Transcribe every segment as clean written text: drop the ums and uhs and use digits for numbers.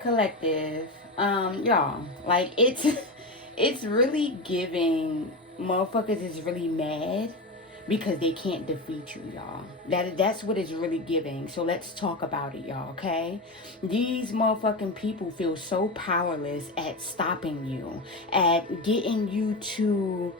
Collective. Y'all, like it's really giving motherfuckers is really mad because they can't defeat you, y'all. That's what it's really giving. So let's talk about it, y'all, okay? These motherfucking people feel so powerless at stopping you, at getting you to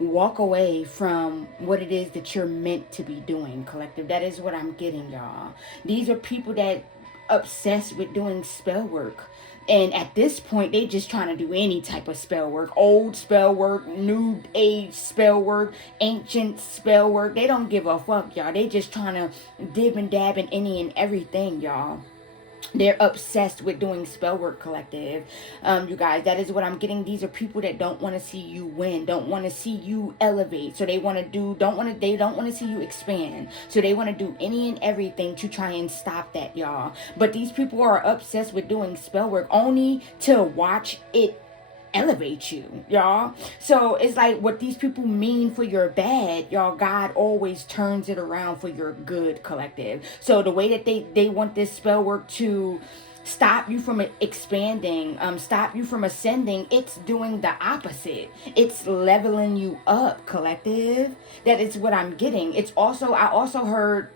walk away from what it is that you're meant to be doing, collective. That is what I'm getting, y'all. These are people that obsessed with doing spell work. And at this point, they just trying to do any type of spell work. Old spell work, new age spell work, ancient spell work. They don't give a fuck, y'all. They just trying to dib and dab in any and everything, y'all. They're obsessed with doing spell work, collective. You guys, that is what I'm getting. These are people that don't want to see you win, don't want to see you elevate. So they want to do they don't want to see you expand. So they want to do any and everything to try and stop that, y'all. But these people are obsessed with doing spell work only to watch it elevate you, y'all. So it's like what these people mean for your bad, y'all, God always turns it around for your good, collective. So the way that they want this spell work to stop you from expanding, stop you from ascending, it's doing the opposite. It's leveling you up, collective. That is what I'm getting. It's also, I also heard,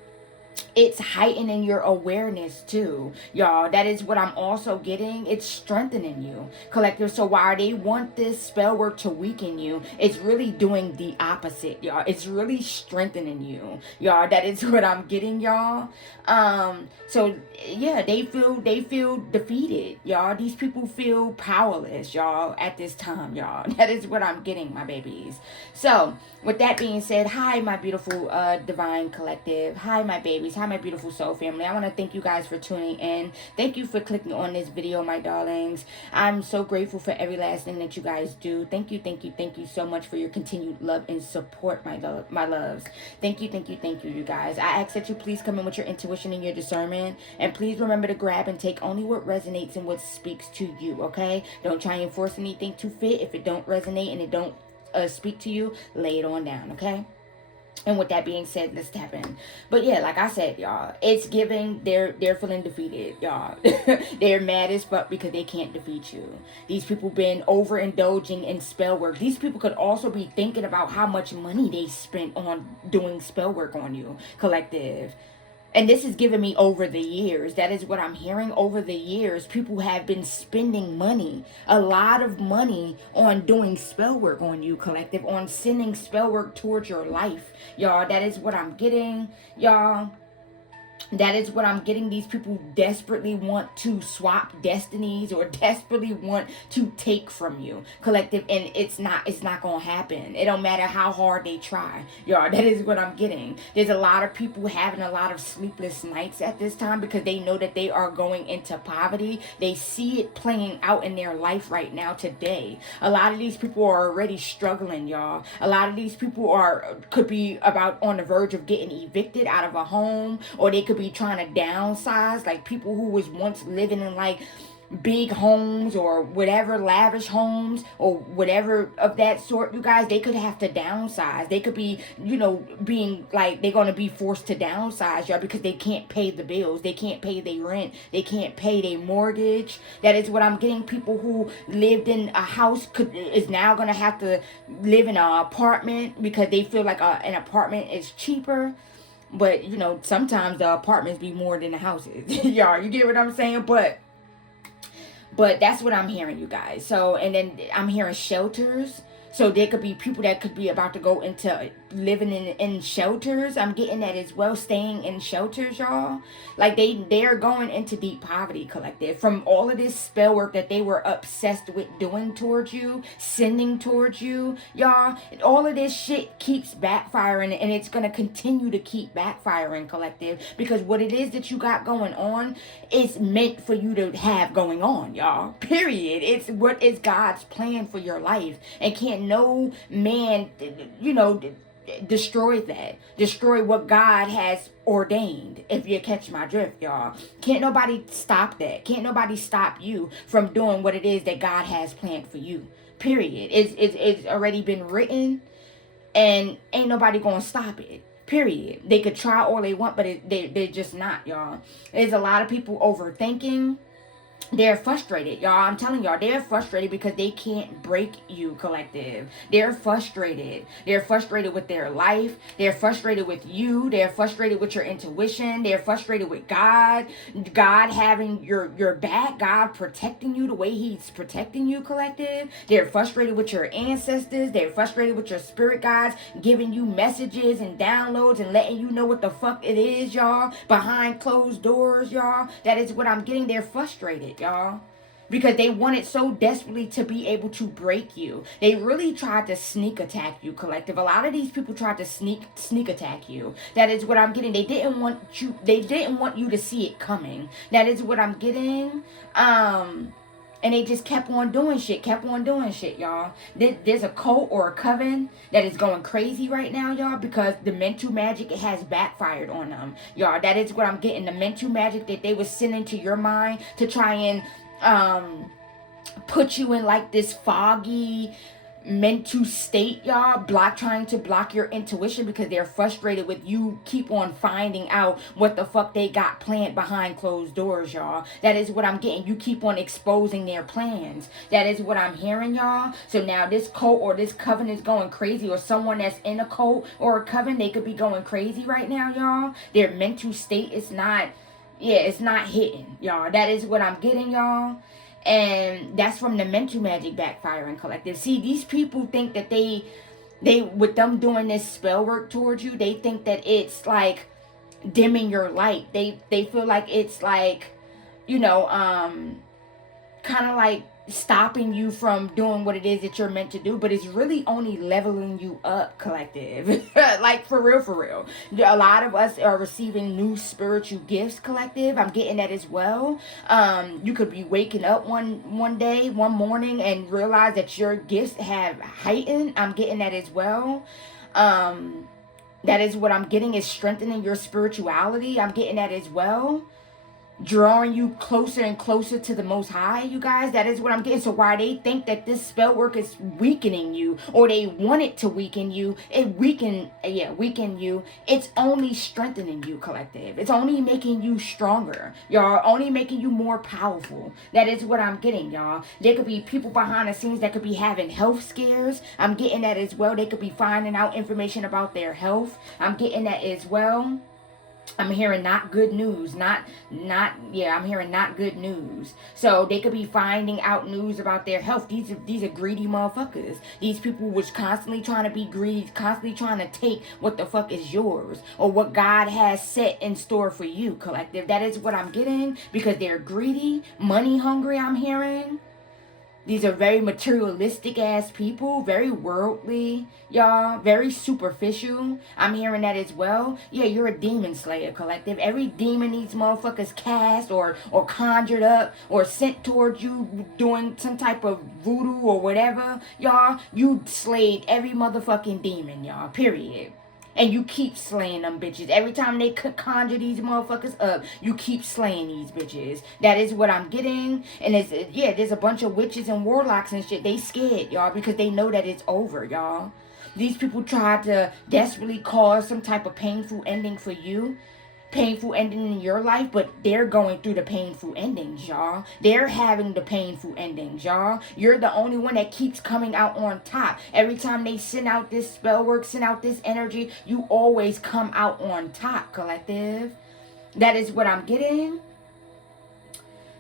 it's heightening your awareness too, y'all. That is what I'm also getting. It's strengthening you, collective. So while they want this spell work to weaken you, it's really doing the opposite, y'all. It's really strengthening you, y'all. That is what I'm getting, y'all. So yeah, they feel defeated, y'all. These people feel powerless, y'all, at this time, y'all. That is what I'm getting, my babies. So with that being said, hi my beautiful divine collective. Hi my babies. Hi my beautiful soul family. I want to thank you guys for tuning in. Thank you for clicking on this video, my darlings. I'm so grateful for every last thing that you guys do. Thank you so much for your continued love and support, my loves. Thank you, you guys. I ask that you please come in with your intuition and your discernment, and please remember to grab and take only what resonates and what speaks to you. Okay? Don't try and force anything to fit. If it don't resonate and it don't speak to you, lay it on down. Okay? And with that being said, let's tap in. But yeah, like I said, y'all, it's giving. They're feeling defeated, y'all. They're mad as fuck because they can't defeat you. These people been overindulging in spell work. These people could also be thinking about how much money they spent on doing spell work on you, collective. And this is giving me over the years. That is what I'm hearing. Over the years, people have been spending money, a lot of money, on doing spell work on you, collective, on sending spell work towards your life, y'all. That is what I'm getting, y'all. That is what I'm getting. These people desperately want to swap destinies or desperately want to take from you, collective, and it's not gonna happen. It don't matter how hard they try, y'all. That is what I'm getting. There's a lot of people having a lot of sleepless nights at this time because they know that they are going into poverty. They see it playing out in their life right now today. A lot of these people are already struggling, y'all. A lot of these people could be about on the verge of getting evicted out of a home, or they could be trying to downsize, like people who was once living in like big homes or whatever, lavish homes or whatever of that sort, you guys. They could have to downsize. They could be, being like, they're going to be forced to downsize, y'all, because they can't pay the bills. They can't pay their rent. They can't pay their mortgage. That is what I'm getting. People who lived in a house is now going to have to live in an apartment because they feel like an apartment is cheaper. But sometimes the apartments be more than the houses. Y'all, you get what I'm saying? But that's what I'm hearing, you guys. So, and then I'm hearing shelters. So there could be people that could be about to go into living in shelters. I'm getting that as well, staying in shelters, y'all. Like they are going into deep poverty, collective, from all of this spell work that they were obsessed with doing towards you, sending towards you, y'all. All of this shit keeps backfiring, and it's gonna continue to keep backfiring, collective, because what it is that you got going on is meant for you to have going on, y'all. Period. It's what is God's plan for your life, and can't no man, destroy what God has ordained. If you catch my drift, y'all, can't nobody stop that. Can't nobody stop you from doing what it is that God has planned for you. Period. It's already been written, and ain't nobody gonna stop it. Period. They could try all they want, but they're just not, y'all. There's a lot of people overthinking. They're frustrated, y'all. I'm telling y'all, they're frustrated because they can't break you, collective. They're frustrated. They're frustrated with their life. They're frustrated with you. They're frustrated with your intuition. They're frustrated with God. God having your back. God protecting you the way He's protecting you, collective. They're frustrated with your ancestors. They're frustrated with your spirit guides giving you messages and downloads and letting you know what the fuck it is, y'all. Behind closed doors, y'all. That is what I'm getting. They're frustrated, y'all, because they wanted so desperately to be able to break you. They really tried to sneak attack you, collective. A lot of these people tried to sneak attack you. That is what I'm getting. They didn't want you to see it coming. That is what I'm getting. And they just kept on doing shit, y'all. There's a cult or a coven that is going crazy right now, y'all, because the mental magic has backfired on them, y'all. That is what I'm getting. The mental magic that they was sending to your mind to try and put you in like this foggy mental state, y'all, trying to block your intuition because they're frustrated with you keep on finding out what the fuck they got planned behind closed doors, y'all. That is what I'm getting. You keep on exposing their plans. That is what I'm hearing, y'all. So now this cult or this coven is going crazy, or someone that's in a cult or a coven, they could be going crazy right now, y'all. Their mental state is not, it's not hitting, y'all. That is what I'm getting, y'all. And that's from the mental magic backfiring, collective. See, these people think that they with them doing this spell work towards you, they think that it's like dimming your light. They feel like it's like, kind of like stopping you from doing what it is that you're meant to do, but it's really only leveling you up, collective. Like, for real. A lot of us are receiving new spiritual gifts, collective. I'm getting that as well. You could be waking up one morning and realize that your gifts have heightened. I'm getting that as well. That is what I'm getting, is strengthening your spirituality. I'm getting that as well. Drawing you closer and closer to the Most High, you guys. That is what I'm getting. So why they think that this spell work is weakening you, or they want it to weaken you, weaken you. It's only strengthening you, collective. It's only making you stronger, y'all. Only making you more powerful. That is what I'm getting, y'all. There could be people behind the scenes that could be having health scares. I'm getting that as well. They could be finding out information about their health. I'm getting that as well. I'm hearing not good news. I'm hearing not good news. So they could be finding out news about their health. These are greedy motherfuckers. These people was constantly trying to be greedy, constantly trying to take what the fuck is yours, or what God has set in store for you, collective. That is what I'm getting, because they're greedy, money hungry, I'm hearing. These are very materialistic ass people, very worldly, y'all, very superficial. I'm hearing that as well. Yeah, you're a demon slayer, collective. Every demon these motherfuckers cast or conjured up or sent towards you doing some type of voodoo or whatever, y'all, you slayed every motherfucking demon, y'all, period. And you keep slaying them bitches. Every time they conjure these motherfuckers up, you keep slaying these bitches. That is what I'm getting. And there's a bunch of witches and warlocks and shit. They scared, y'all, because they know that it's over, y'all. These people try to desperately cause some type of painful ending for you. Painful ending in your life, but they're going through the painful endings, y'all. They're having the painful endings, y'all. You're the only one that keeps coming out on top. Every time they send out this spell work, send out this energy, you always come out on top, collective. That is what I'm getting.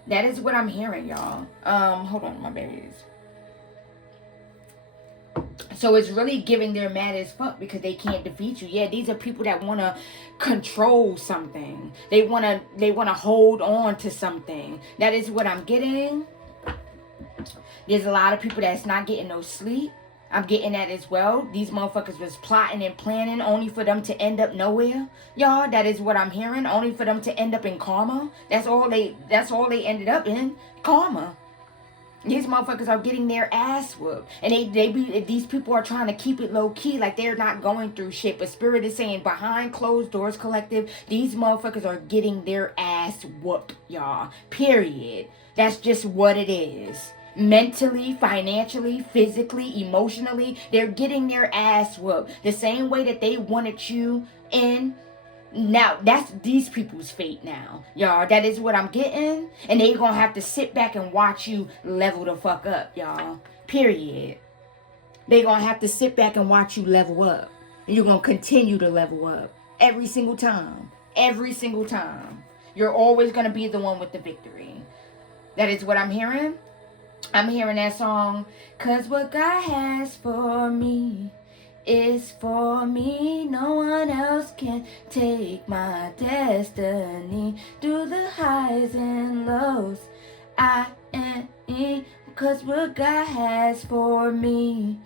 That is what I'm hearing, y'all. Hold on, my babies. So it's really giving their mad as fuck because they can't defeat you. Yeah, these are people that want to control something. They want to hold on to something. That is what I'm getting. There's a lot of people that's not getting no sleep. I'm getting that as well. These motherfuckers was plotting and planning only for them to end up nowhere. Y'all, that is what I'm hearing. Only for them to end up in karma. That's all they ended up in. Karma. These motherfuckers are getting their ass whooped. And these people are trying to keep it low key, like they're not going through shit. But Spirit is saying, behind closed doors, collective, these motherfuckers are getting their ass whooped, y'all. Period. That's just what it is. Mentally, financially, physically, emotionally, they're getting their ass whooped. The same way that they wanted you in Now, that's these people's fate now, y'all. That is what I'm getting. And they gonna have to sit back and watch you level the fuck up, y'all. Period. They gonna have to sit back and watch you level up. And you're gonna continue to level up. Every single time. Every single time. You're always gonna be the one with the victory. That is what I'm hearing. I'm hearing that song. 'Cause what God has for me is for me. No one else can take my destiny. Through the highs and lows, I am in. 'Cause what God has for me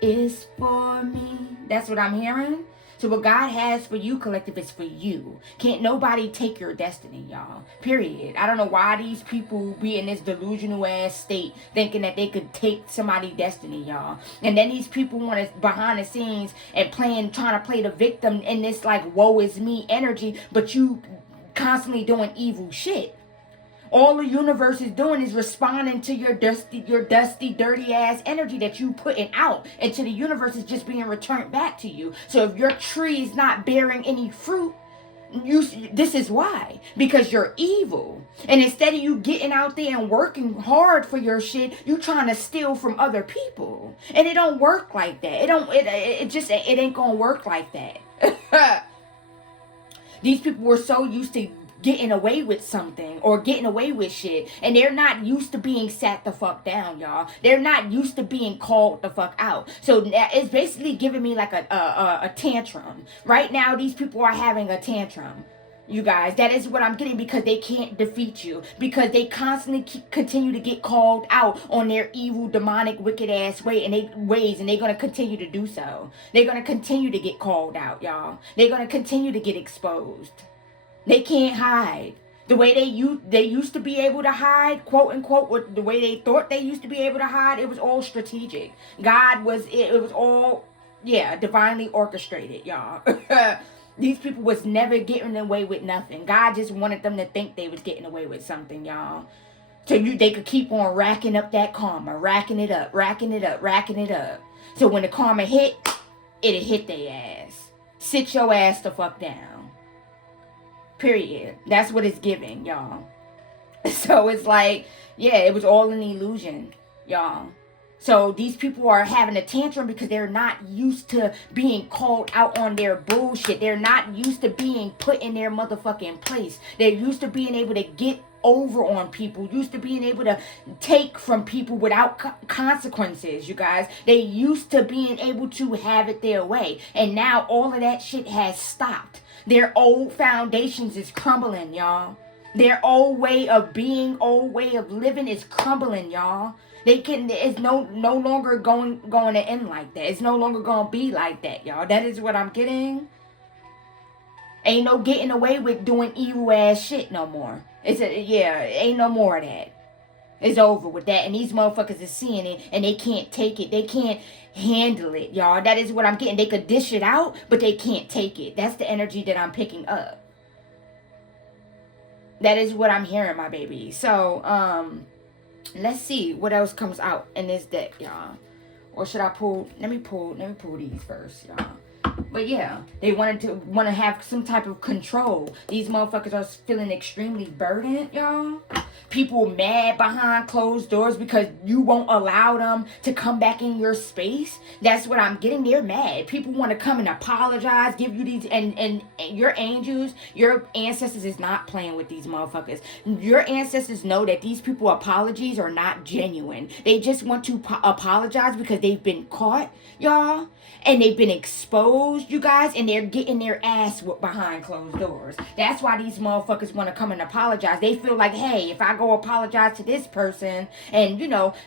is for me. That's what I'm hearing. So what God has for you, collective, is for you. Can't nobody take your destiny, y'all. Period. I don't know why these people be in this delusional ass state thinking that they could take somebody's destiny, y'all. And then these people want to behind the scenes and trying to play the victim in this like woe is me energy, but you constantly doing evil shit. All the universe is doing is responding to your dusty, dirty ass energy that you putting out into the universe is just being returned back to you. So if your tree is not bearing any fruit, this is why. Because you're evil. And instead of you getting out there and working hard for your shit, you trying to steal from other people. And it don't work like that. It ain't gonna work like that. These people were so used to getting away with something or getting away with shit, and they're not used to being sat the fuck down, y'all. They're not used to being called the fuck out. So it's basically giving me like a tantrum. Right now, these people are having a tantrum. You guys, that is what I'm getting, because they can't defeat you, because they constantly continue to get called out on their evil, demonic, wicked ass ways, and they're gonna continue to do so. They're gonna continue to get called out, y'all. They're gonna continue to get exposed. They can't hide. The way they used to be able to hide, quote unquote, the way they thought they used to be able to hide, it was all strategic. God was, it was all, divinely orchestrated, y'all. These people was never getting away with nothing. God just wanted them to think they was getting away with something, y'all. So they could keep on racking up that karma, racking it up. So when the karma hit, it'll hit their ass. Sit your ass the fuck down. Period. That's what it's giving, y'all. So it's like, it was all an illusion, y'all. So these people are having a tantrum because they're not used to being called out on their bullshit. They're not used to being put in their motherfucking place. They're used to being able to get over on people, used to being able to take from people without consequences, you guys. They used to being able to have it their way. And now all of that shit has stopped. Their old foundations is crumbling, y'all. Their old way of being, old way of living is crumbling, y'all. It's no longer going to end like that. It's no longer going to be like that, y'all. That is what I'm getting. Ain't no getting away with doing evil ass shit no more. Ain't no more of that. It's over with that. And these motherfuckers is seeing it and they can't take it. They can't handle it, y'all. That is what I'm getting. They could dish it out, but they can't take it. That's the energy that I'm picking up. That is what I'm hearing, my baby. So, let's see what else comes out in this deck, y'all. Or should I pull? Let me pull these first, y'all. But they want to have some type of control. These motherfuckers are feeling extremely burdened, y'all. People mad behind closed doors because you won't allow them to come back in your space. That's what I'm getting. They're mad. People want to come and apologize, give you these, and your angels, your ancestors is not playing with these motherfuckers. Your ancestors know that these people apologies are not genuine. They just want to apologize because they've been caught, y'all. And they've been exposed, you guys, and they're getting their ass whipped behind closed doors. That's why these motherfuckers want to come and apologize. They feel like, hey, if I go apologize to this person and,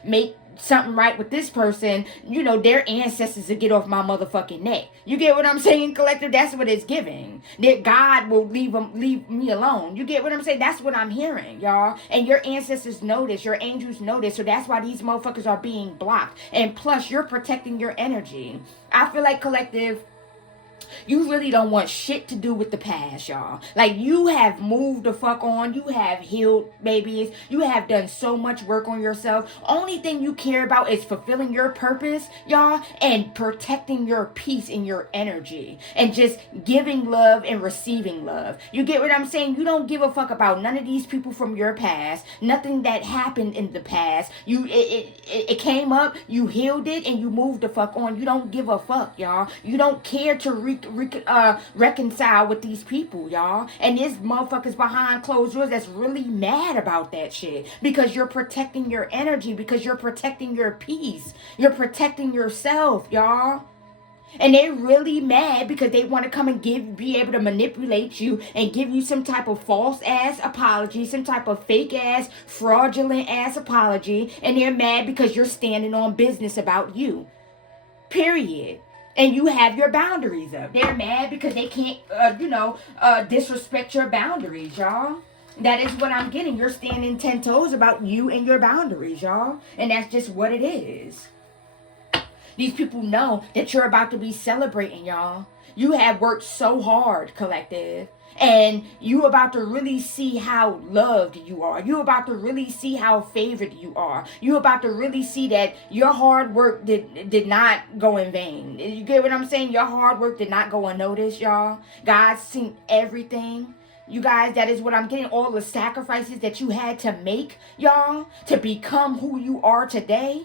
make something right with this person, their ancestors will get off my motherfucking neck. You get what I'm saying, collective? That's what it's giving. That God will leave me alone. You get what I'm saying? That's what I'm hearing, y'all. And your ancestors know this. Your angels know this. So that's why these motherfuckers are being blocked. And plus, you're protecting your energy. I feel like, collective, You really don't want shit to do with the past, y'all. Like, you have moved the fuck on. You have healed babies. You have done so much work on yourself. Only thing you care about is fulfilling your purpose, y'all, and protecting your peace and your energy. And just giving love and receiving love. You get what I'm saying? You don't give a fuck about none of these people from your past. Nothing that happened in the past. It came up, you healed it, and you moved the fuck on. You don't give a fuck, y'all. You don't care to reconcile with these people, y'all. And there's motherfuckers behind closed doors that's really mad about that shit. Because you're protecting your energy. Because you're protecting your peace. You're protecting yourself, y'all. And they're really mad because they want to come and be able to manipulate you and give you some type of false ass apology, some type of fake ass, fraudulent ass apology. And they're mad because you're standing on business about you. Period. And you have your boundaries up. They're mad because they can't, disrespect your boundaries, y'all. That is what I'm getting. You're standing 10 toes about you and your boundaries, y'all. And that's just what it is. These people know that you're about to be celebrating, y'all. You have worked so hard, collective. And you about to really see how loved you are. You about to really see how favored you are. You about to really see that your hard work did not go in vain. You get what I'm saying? Your hard work did not go unnoticed, y'all. God's seen everything. You guys, that is what I'm getting. All the sacrifices that you had to make, y'all, to become who you are today.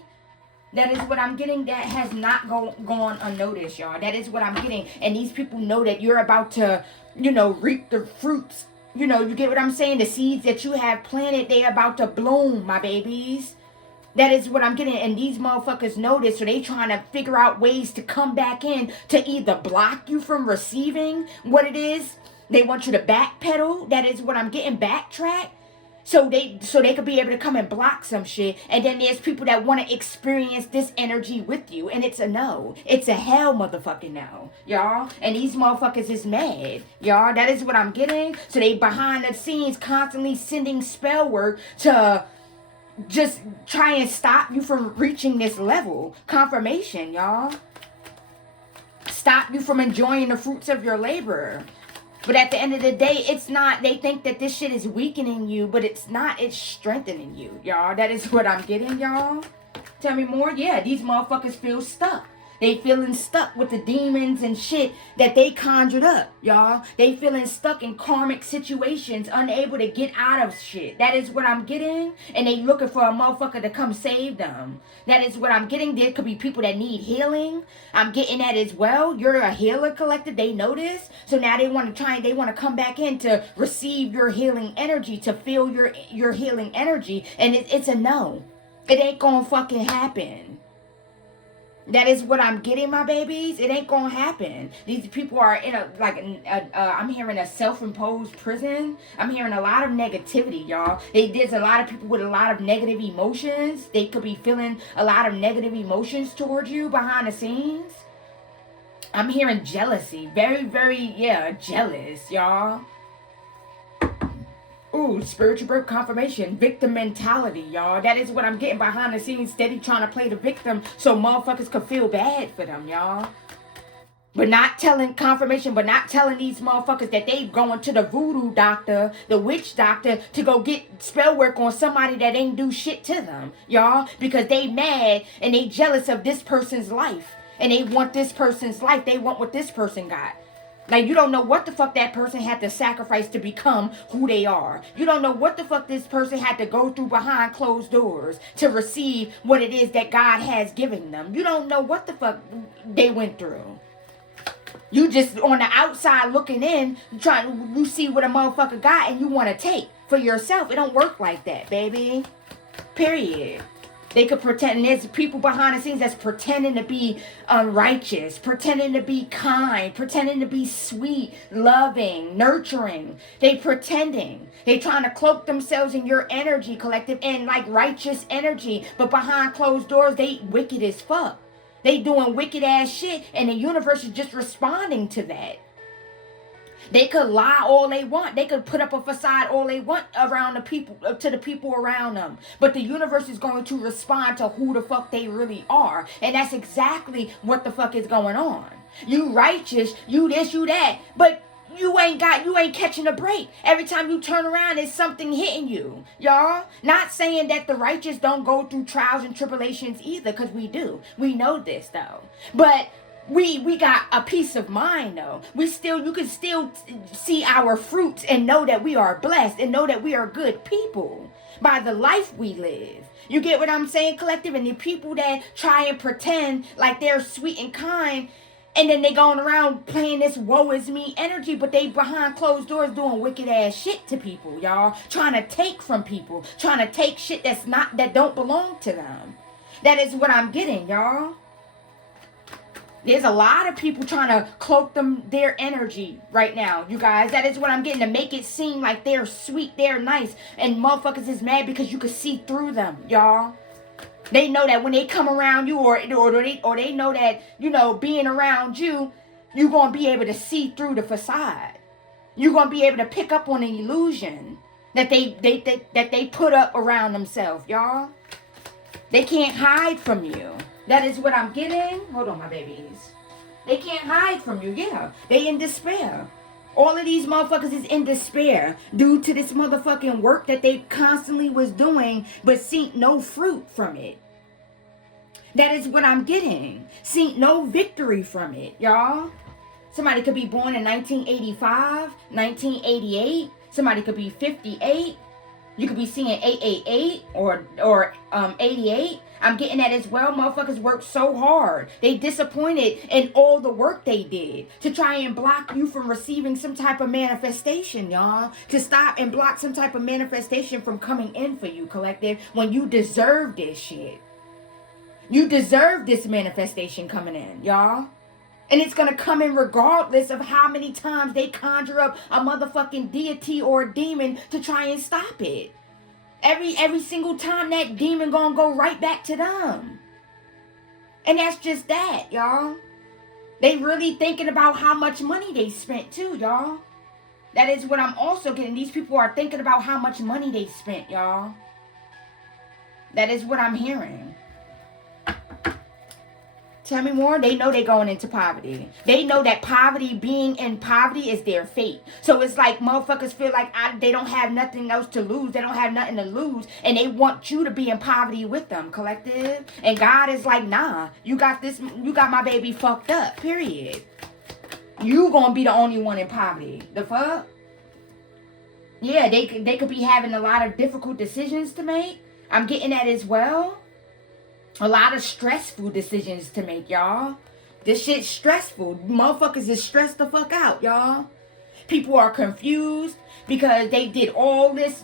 That is what I'm getting. That has not gone unnoticed, y'all. That is what I'm getting. And these people know that you're about to, reap the fruits. You get what I'm saying? The seeds that you have planted, they about to bloom, my babies. That is what I'm getting. And these motherfuckers know this. So they trying to figure out ways to come back in to either block you from receiving what it is. They want you to backpedal. That is what I'm getting. Backtrack. So they could be able to come and block some shit. And then there's people that want to experience this energy with you. And it's a no. It's a hell motherfucking no. Y'all. And these motherfuckers is mad. Y'all. That is what I'm getting. So they behind the scenes constantly sending spell work to just try and stop you from reaching this level. Confirmation, y'all. Stop you from enjoying the fruits of your labor. But at the end of the day, it's not. They think that this shit is weakening you, but it's not. It's strengthening you, y'all. That is what I'm getting, y'all. Tell me more. Yeah, these motherfuckers feel stuck. They feeling stuck with the demons and shit that they conjured up, y'all. They feeling stuck in karmic situations, unable to get out of shit. That is what I'm getting. And they looking for a motherfucker to come save them. That is what I'm getting. There could be people that need healing. I'm getting that as well. You're a healer, collective. They know this. So now they want to come back in to receive your healing energy, to feel your healing energy. And it's a no. It ain't gonna fucking happen. That is what I'm getting, my babies. It ain't gonna happen. These people are in I'm hearing a self-imposed prison. I'm hearing a lot of negativity, y'all. There's a lot of people with a lot of negative emotions. They could be feeling a lot of negative emotions towards you behind the scenes. I'm hearing jealousy. Very, very, jealous, y'all. Ooh, spiritual birth confirmation. Victim mentality, y'all. That is what I'm getting behind the scenes. Steady trying to play the victim so motherfuckers could feel bad for them, y'all. But not telling confirmation, but not telling these motherfuckers that they going to the voodoo doctor, the witch doctor, to go get spell work on somebody that ain't do shit to them, y'all. Because they mad and they jealous of this person's life. And they want this person's life. They want what this person got. Like, you don't know what the fuck that person had to sacrifice to become who they are. You don't know what the fuck this person had to go through behind closed doors to receive what it is that God has given them. You don't know what the fuck they went through. You just on the outside looking in, you see what a motherfucker got and you want to take for yourself. It don't work like that, baby. Period. They could pretend, and there's people behind the scenes that's pretending to be righteous, pretending to be kind, pretending to be sweet, loving, nurturing. They pretending. They trying to cloak themselves in your energy, collective, and like righteous energy. But behind closed doors, they wicked as fuck. They doing wicked ass shit, and the universe is just responding to that. They could lie all they want. They could put up a facade all they want around the people, to the people around them. But the universe is going to respond to who the fuck they really are. And that's exactly what the fuck is going on. You righteous, you this, you that. But you ain't catching a break. Every time you turn around, there's something hitting you, y'all. Not saying that the righteous don't go through trials and tribulations either, because we do. We know this though. But we got a peace of mind though. You can still see our fruits and know that we are blessed and know that we are good people by the life we live. You get what I'm saying, collective? And the people that try and pretend like they're sweet and kind, and then they going around playing this woe is me energy, but they behind closed doors doing wicked ass shit to people, y'all. Trying to take from people. Trying to take shit that don't belong to them. That is what I'm getting, y'all. There's a lot of people trying to cloak their energy right now, you guys. That is what I'm getting, to make it seem like they're sweet, they're nice, and motherfuckers is mad because you can see through them, y'all. They know that when they come around you, or they know that, you know, being around you, you're going to be able to see through the facade. You're going to be able to pick up on an illusion that they put up around themselves, y'all. They can't hide from you. That is what I'm getting. Hold on, my babies. They can't hide from you, yeah. They in despair. All of these motherfuckers is in despair due to this motherfucking work that they constantly was doing, but seen no fruit from it. That is what I'm getting. Seen no victory from it, y'all. Somebody could be born in 1985, 1988. Somebody could be 58. You could be seeing 888 or 88. I'm getting that as well. Motherfuckers worked so hard. They disappointed in all the work they did to try and block you from receiving some type of manifestation, y'all. To stop and block some type of manifestation from coming in for you, collective, when you deserve this shit. You deserve this manifestation coming in, y'all. And it's going to come in regardless of how many times they conjure up a motherfucking deity or a demon to try and stop it. Every single time that demon going to go right back to them. And that's just that, y'all. They really thinking about how much money they spent too, y'all. That is what I'm also getting. These people are thinking about how much money they spent, y'all. That is what I'm hearing. Tell me more. They know they're going into poverty. They know that being in poverty is their fate. So it's like motherfuckers feel like they don't have nothing else to lose. They don't have nothing to lose. And they want you to be in poverty with them, collective. And God is like, nah, you got my baby fucked up, period. You gonna be the only one in poverty. The fuck? Yeah, they could be having a lot of difficult decisions to make. I'm getting that as well. A lot of stressful decisions to make, y'all. This shit's stressful. Motherfuckers is stressed the fuck out, y'all. People are confused because they did all this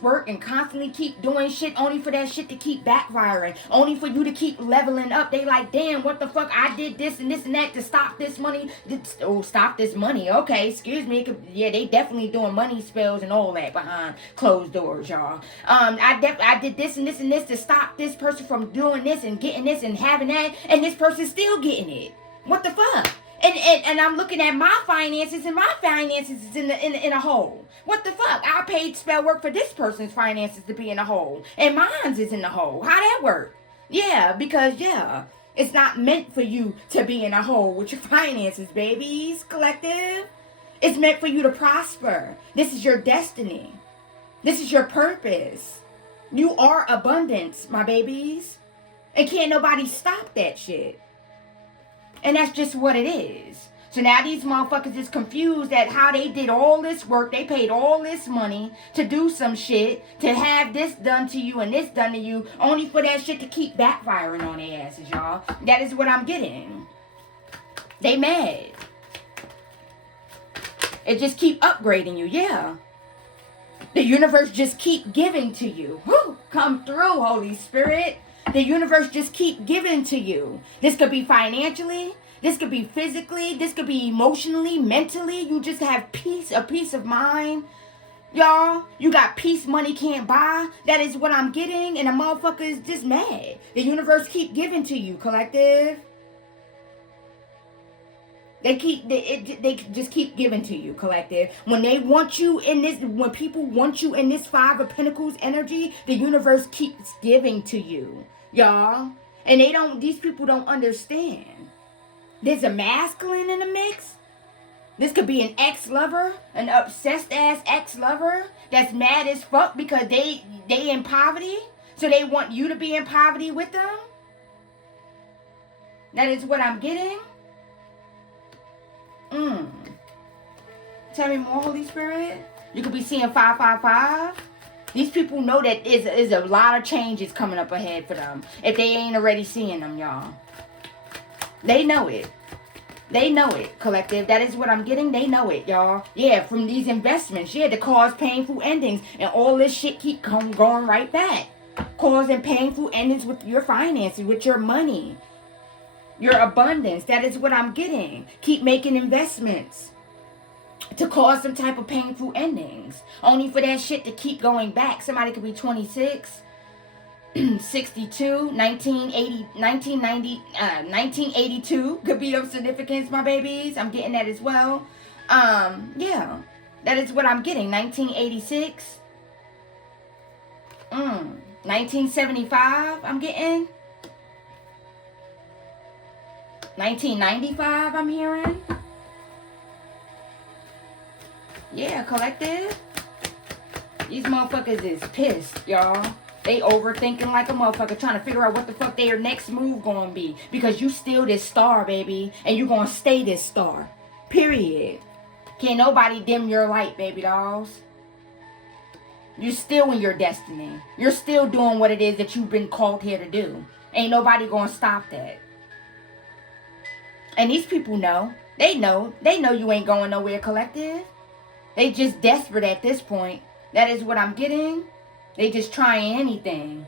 work and constantly keep doing shit only for that shit to keep backfiring. Only for you to keep leveling up. They like, damn, what the fuck? I did this and that to stop this money. Oh, stop this money. Okay, excuse me. Yeah, they definitely doing money spells and all that behind closed doors, y'all. I did this and this to stop this person from doing this and getting this and having that, and this person's still getting it. What the fuck? And I'm looking at my finances, and my finances is in a hole. What the fuck? I paid spell work for this person's finances to be in a hole, and mine's is in the hole. How that work? Yeah, because it's not meant for you to be in a hole with your finances, babies, collective. It's meant for you to prosper. This is your destiny. This is your purpose. You are abundance, my babies, and can't nobody stop that shit. And that's just what it is. So now these motherfuckers is confused at how they did all this work. They paid all this money to do some shit, to have this done to you and this done to you, only for that shit to keep backfiring on their asses, y'all. That is what I'm getting. They mad. It just keep upgrading you, yeah. The universe just keep giving to you. Whew, come through, Holy Spirit. The universe just keep giving to you. This could be financially. This could be physically. This could be emotionally, mentally. You just have peace, a peace of mind. Y'all, you got peace money can't buy. That is what I'm getting. And the motherfucker is just mad. The universe keep giving to you, collective. They just keep giving to you, collective. When they want you in this, when people want you in this Five of Pentacles energy, the universe keeps giving to you, y'all. And these people don't understand. There's a masculine in the mix. This could be an ex-lover, an obsessed-ass ex-lover that's mad as fuck because they in poverty. So they want you to be in poverty with them. That is what I'm getting. Tell me more, Holy Spirit. You could be seeing 555. These people know that is a lot of changes coming up ahead for them. If they ain't already seeing them, y'all. They know it. They know it, collective. That is what I'm getting. They know it, y'all. Yeah, from these investments. Yeah, to cause painful endings. And all this shit keep going right back. Causing painful endings with your finances, with your money. Your abundance. That is what I'm getting. Keep making investments. To cause some type of painful endings. Only for that shit to keep going back. Somebody could be 26, 62, 1980, 1990, 1982 could be of significance, my babies. I'm getting that as well. Yeah. That is what I'm getting. 1986. 1975, I'm getting. 1995, I'm hearing. Yeah, collective. These motherfuckers is pissed, y'all. They overthinking like a motherfucker, trying to figure out what the fuck their next move gonna be. Because you still this star, baby. And you gonna stay this star. Period. Can't nobody dim your light, baby dolls. You're still in your destiny. You're still doing what it is that you've been called here to do. Ain't nobody gonna stop that. And these people know. They know. They know you ain't going nowhere, collective. They just desperate at this point. That is what I'm getting. They just trying anything.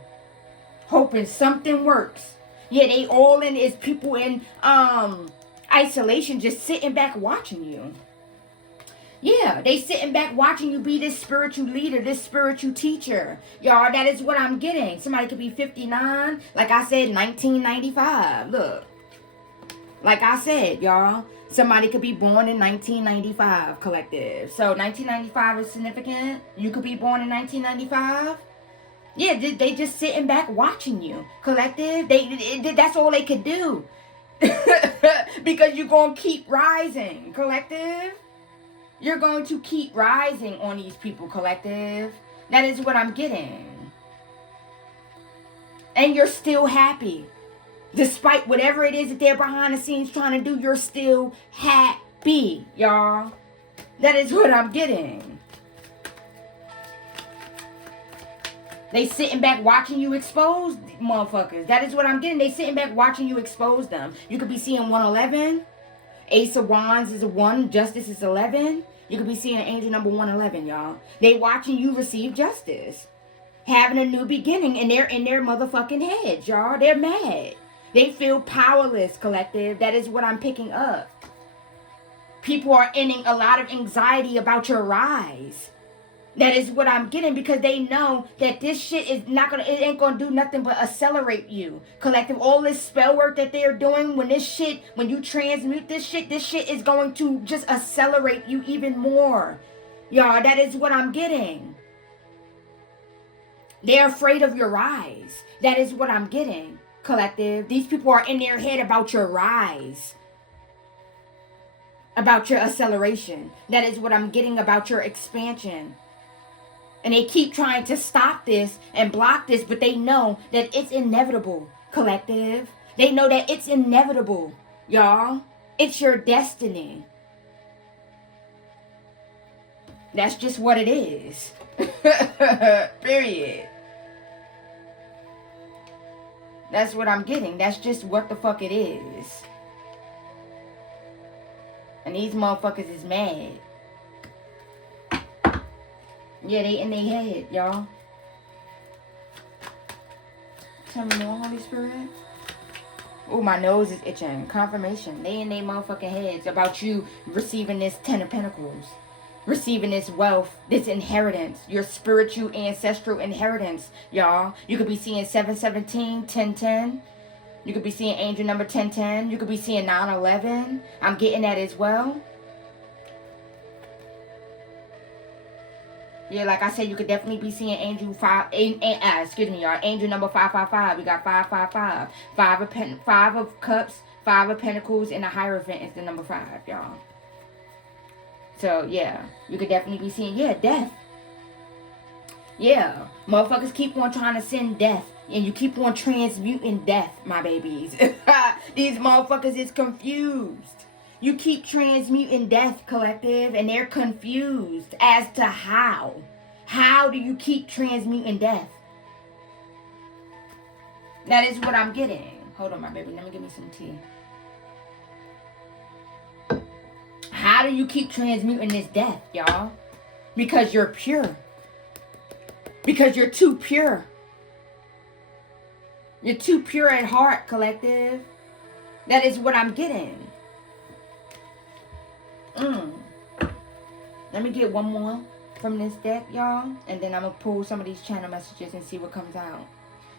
Hoping something works. Yeah, they all in is people in isolation just sitting back watching you. Yeah, they sitting back watching you be this spiritual leader, this spiritual teacher. Y'all, that is what I'm getting. Somebody could be 59. Like I said, 1995. Look. Like I said, y'all. Somebody could be born in 1995, collective. So 1995 is significant. You could be born in 1995. Yeah, they just sitting back watching you, collective. That's all they could do. Because you're going to keep rising, collective. You're going to keep rising on these people, collective. That is what I'm getting. And you're still happy. Despite whatever it is that they're behind the scenes trying to do, you're still happy, y'all. That is what I'm getting. They sitting back watching you expose motherfuckers. That is what I'm getting. They sitting back watching you expose them. You could be seeing 111. Ace of Wands is a 1. Justice is 11. You could be seeing angel number 111, y'all. They watching you receive justice. Having a new beginning. And they're in their motherfucking heads, y'all. They're mad. They feel powerless, collective. That is what I'm picking up. People are in a lot of anxiety about your rise. That is what I'm getting because they know that this shit is not gonna, it ain't gonna do nothing but accelerate you. Collective, all this spell work that they're doing, when you transmute this shit is going to just accelerate you even more. Y'all, that is what I'm getting. They're afraid of your rise. That is what I'm getting. Collective. These people are in their head about your rise. About your acceleration. That is what I'm getting about your expansion. And they keep trying to stop this and block this, but they know that it's inevitable, collective. They know that it's inevitable, y'all. It's your destiny. That's just what it is. Period. That's what I'm getting. That's just what the fuck it is. And these motherfuckers is mad. Yeah, they in their head, y'all. Tell me more, Holy Spirit. Oh, my nose is itching. Confirmation. They in their motherfucking heads about you receiving this 10 of Pentacles. Receiving this wealth, this inheritance, your spiritual ancestral inheritance, y'all. You could be seeing 717, 1010. You could be seeing angel number 1010. You could be seeing 911. I'm getting that as well. Yeah, like I said, you could definitely be seeing angel angel number 555. We got 555. Five of cups, Five of Pentacles and the Hierophant is the number 5, y'all. So, yeah. You could definitely be seeing, yeah, death. Yeah. Motherfuckers keep on trying to send death. And you keep on transmuting death, my babies. These motherfuckers is confused. You keep transmuting death, collective, and they're confused as to how. How do you keep transmuting death? That is what I'm getting. Hold on, my baby. Let me give me some tea. How do you keep transmuting this death, y'all? Because you're pure. Because you're too pure. You're too pure at heart, collective. That is what I'm getting. Let me get one more from this deck, y'all. And then I'm going to pull some of these channel messages and see what comes out.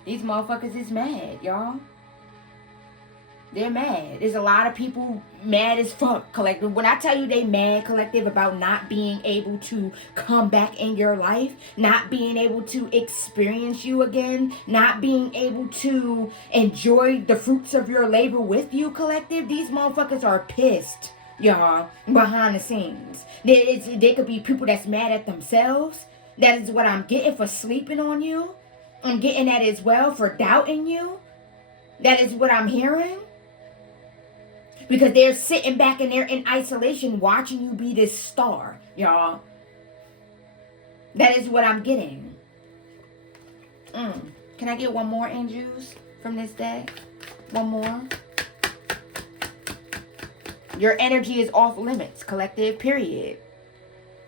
These motherfuckers is mad, y'all. They're mad. There's a lot of people mad as fuck, collective. When I tell you they mad, collective, about not being able to come back in your life, not being able to experience you again, not being able to enjoy the fruits of your labor with you, collective, these motherfuckers are pissed, y'all, behind the scenes. There could be people that's mad at themselves. That is what I'm getting for sleeping on you. I'm getting that as well for doubting you. That is what I'm hearing. Because they're sitting back and they're in isolation watching you be this star, y'all. That is what I'm getting. Can I get one more, angels, from this deck? One more. Your energy is off limits, collective, period.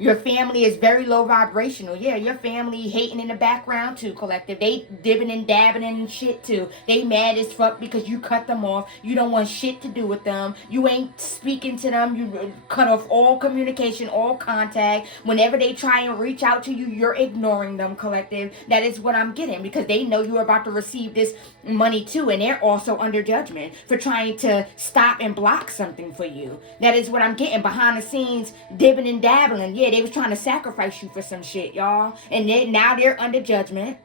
Your family is very low vibrational. Yeah, your family hating in the background too, collective. They dibbing and dabbing and shit too. They mad as fuck because you cut them off. You don't want shit to do with them. You ain't speaking to them. You cut off all communication, all contact. Whenever they try and reach out to you, you're ignoring them, collective. That is what I'm getting, because they know you're about to receive this money too, and they're also under judgment for trying to stop and block something for you. That is what I'm getting. Behind the scenes, dibbing and dabbling. Yeah, they was trying to sacrifice you for some shit, y'all. And now they're under judgment,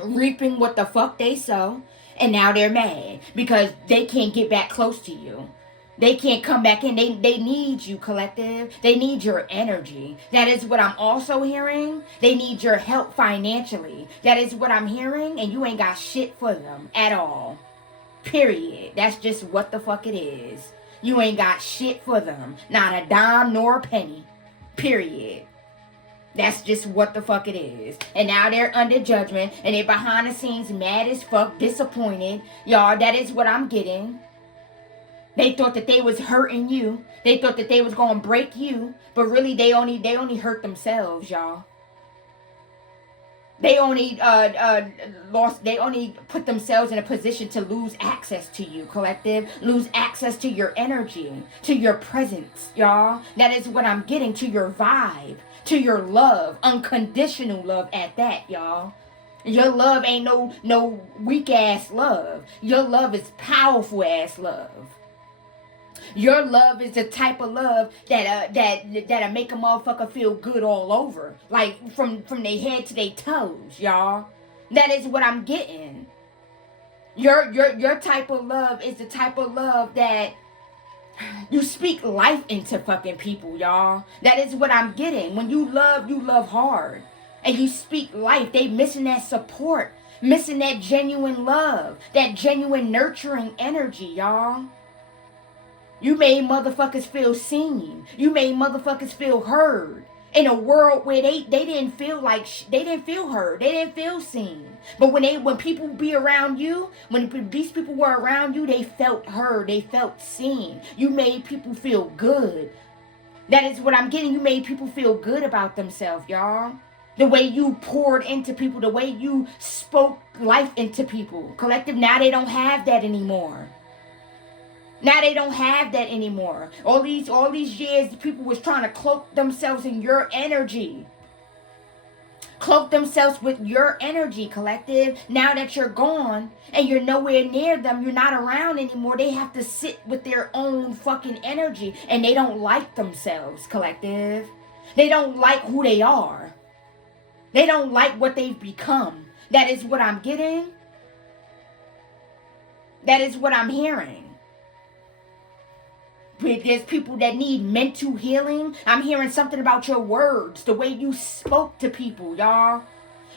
reaping what the fuck they sow. And now they're mad because they can't get back close to you. They can't come back in. They need you, collective. They need your energy. That is what I'm also hearing. They need your help financially. That is what I'm hearing. And you ain't got shit for them at all. Period. That's just what the fuck it is. You ain't got shit for them. Not a dime nor a penny. Period. That's just what the fuck it is. And now they're under judgment. And they're behind the scenes mad as fuck. Disappointed. Y'all, that is what I'm getting. They thought that they was hurting you. They thought that they was going to break you. But really, they only hurt themselves, y'all. They only they only put themselves in a position to lose access to you, collective. Lose access to your energy, to your presence, y'all. That is what I'm getting, to your vibe, to your love, unconditional love at that, y'all. Your love ain't no weak ass love. Your love is powerful ass love. Your love is the type of love that'll make a motherfucker feel good all over. Like from their head to their toes, y'all. That is what I'm getting. Your type of love is the type of love that you speak life into fucking people, y'all. That is what I'm getting. When you love hard. And you speak life. They missing that support. Missing that genuine love. That genuine nurturing energy, y'all. You made motherfuckers feel seen. You made motherfuckers feel heard. In a world where they didn't feel like they didn't feel heard. They didn't feel seen. But when people be around you, when these people were around you, they felt heard. They felt seen. You made people feel good. That is what I'm getting. You made people feel good about themselves, y'all. The way you poured into people, the way you spoke life into people. Collective, now they don't have that anymore. Now they don't have that anymore. All these years, people was trying to cloak themselves in your energy. Cloak themselves with your energy, collective. Now that you're gone and you're nowhere near them, you're not around anymore, they have to sit with their own fucking energy. And they don't like themselves, collective. They don't like who they are. They don't like what they've become. That is what I'm getting. That is what I'm hearing. There's people that need mental healing. I'm hearing something about your words, the way you spoke to people, y'all.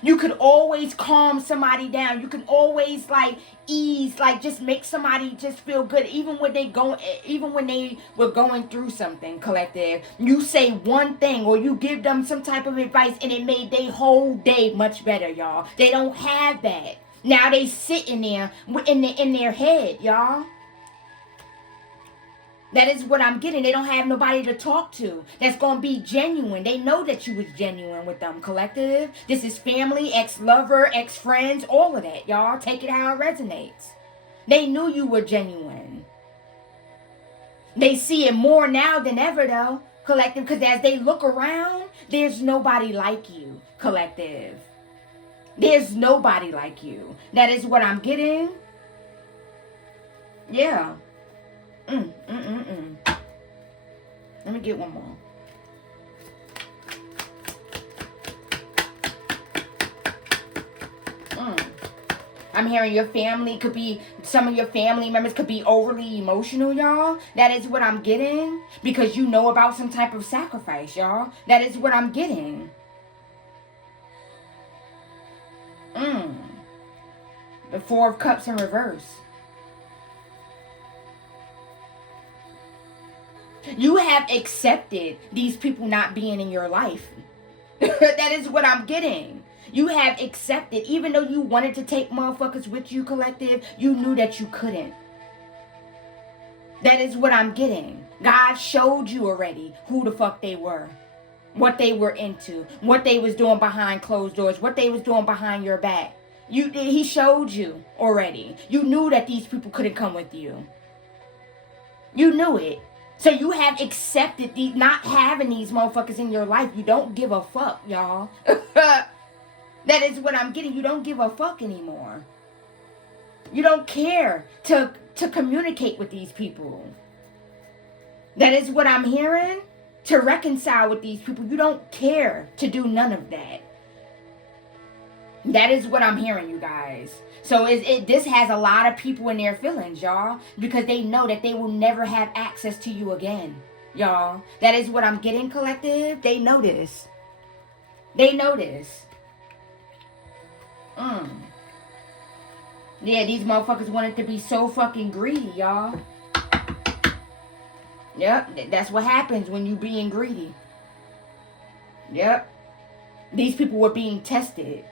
You could always calm somebody down. You can always like ease, like just make somebody just feel good, even when they were going through something, collective. You say one thing or you give them some type of advice and it made their whole day much better, y'all. They don't have that. Now they sitting there in their head, y'all. That is what I'm getting. They don't have nobody to talk to that's going to be genuine. They know that you was genuine with them, collective. This is family, ex-lover, ex-friends, all of that, y'all. Take it how it resonates. They knew you were genuine. They see it more now than ever, though, collective, because as they look around, there's nobody like you, collective. There's nobody like you. That is what I'm getting. Yeah. Let me get one more. I'm hearing your family could be, some of your family members could be overly emotional, y'all. That is what I'm getting. Because you know about some type of sacrifice, y'all. That is what I'm getting. The Four of Cups in reverse. You have accepted these people not being in your life. That is what I'm getting. You have accepted, even though you wanted to take motherfuckers with you, collective, you knew that you couldn't. That is what I'm getting. God showed you already who the fuck they were. What they were into. What they was doing behind closed doors. What they was doing behind your back. He showed you already. You knew that these people couldn't come with you. You knew it. So you have accepted not having these motherfuckers in your life. You don't give a fuck, y'all. That is what I'm getting. You don't give a fuck anymore. You don't care to communicate with these people. That is what I'm hearing. To reconcile with these people. You don't care to do none of that. That is what I'm hearing, you guys. So this has a lot of people in their feelings, y'all. Because they know that they will never have access to you again, y'all. That is what I'm getting, collective. They know this. They know this. Yeah, these motherfuckers wanted to be so fucking greedy, y'all. Yep, that's what happens when you being greedy. Yep. These people were being tested.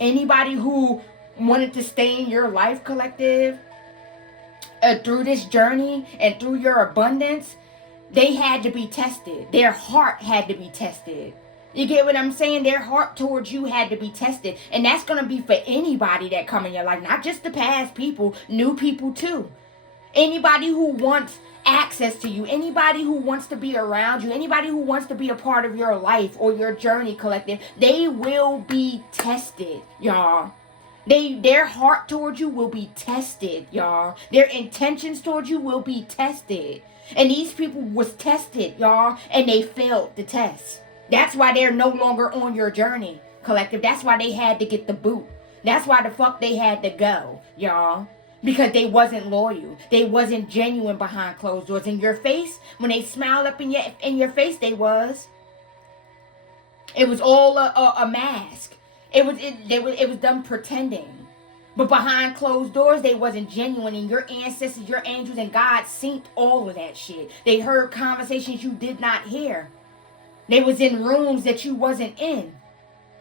Anybody who wanted to stay in your life, collective, through this journey and through your abundance, they had to be tested. Their heart had to be tested. You get what I'm saying? Their heart towards you had to be tested. And that's going to be for anybody that come in your life. Not just the past people, new people too. Anybody who wants access to you, anybody who wants to be around you, anybody who wants to be a part of your life or your journey, collective, they will be tested, y'all. Their heart towards you will be tested, y'all. Their intentions towards you will be tested. And these people was tested, y'all, and they failed the test. That's why they're no longer on your journey, collective. That's why they had to get the boot. That's why the fuck they had to go, y'all. Because they wasn't loyal. They wasn't genuine behind closed doors. In your face, when they smiled up in your face, they was. It was all a mask. It was them pretending. But behind closed doors, they wasn't genuine. And your ancestors, your angels, and God synced all of that shit. They heard conversations you did not hear. They was in rooms that you wasn't in.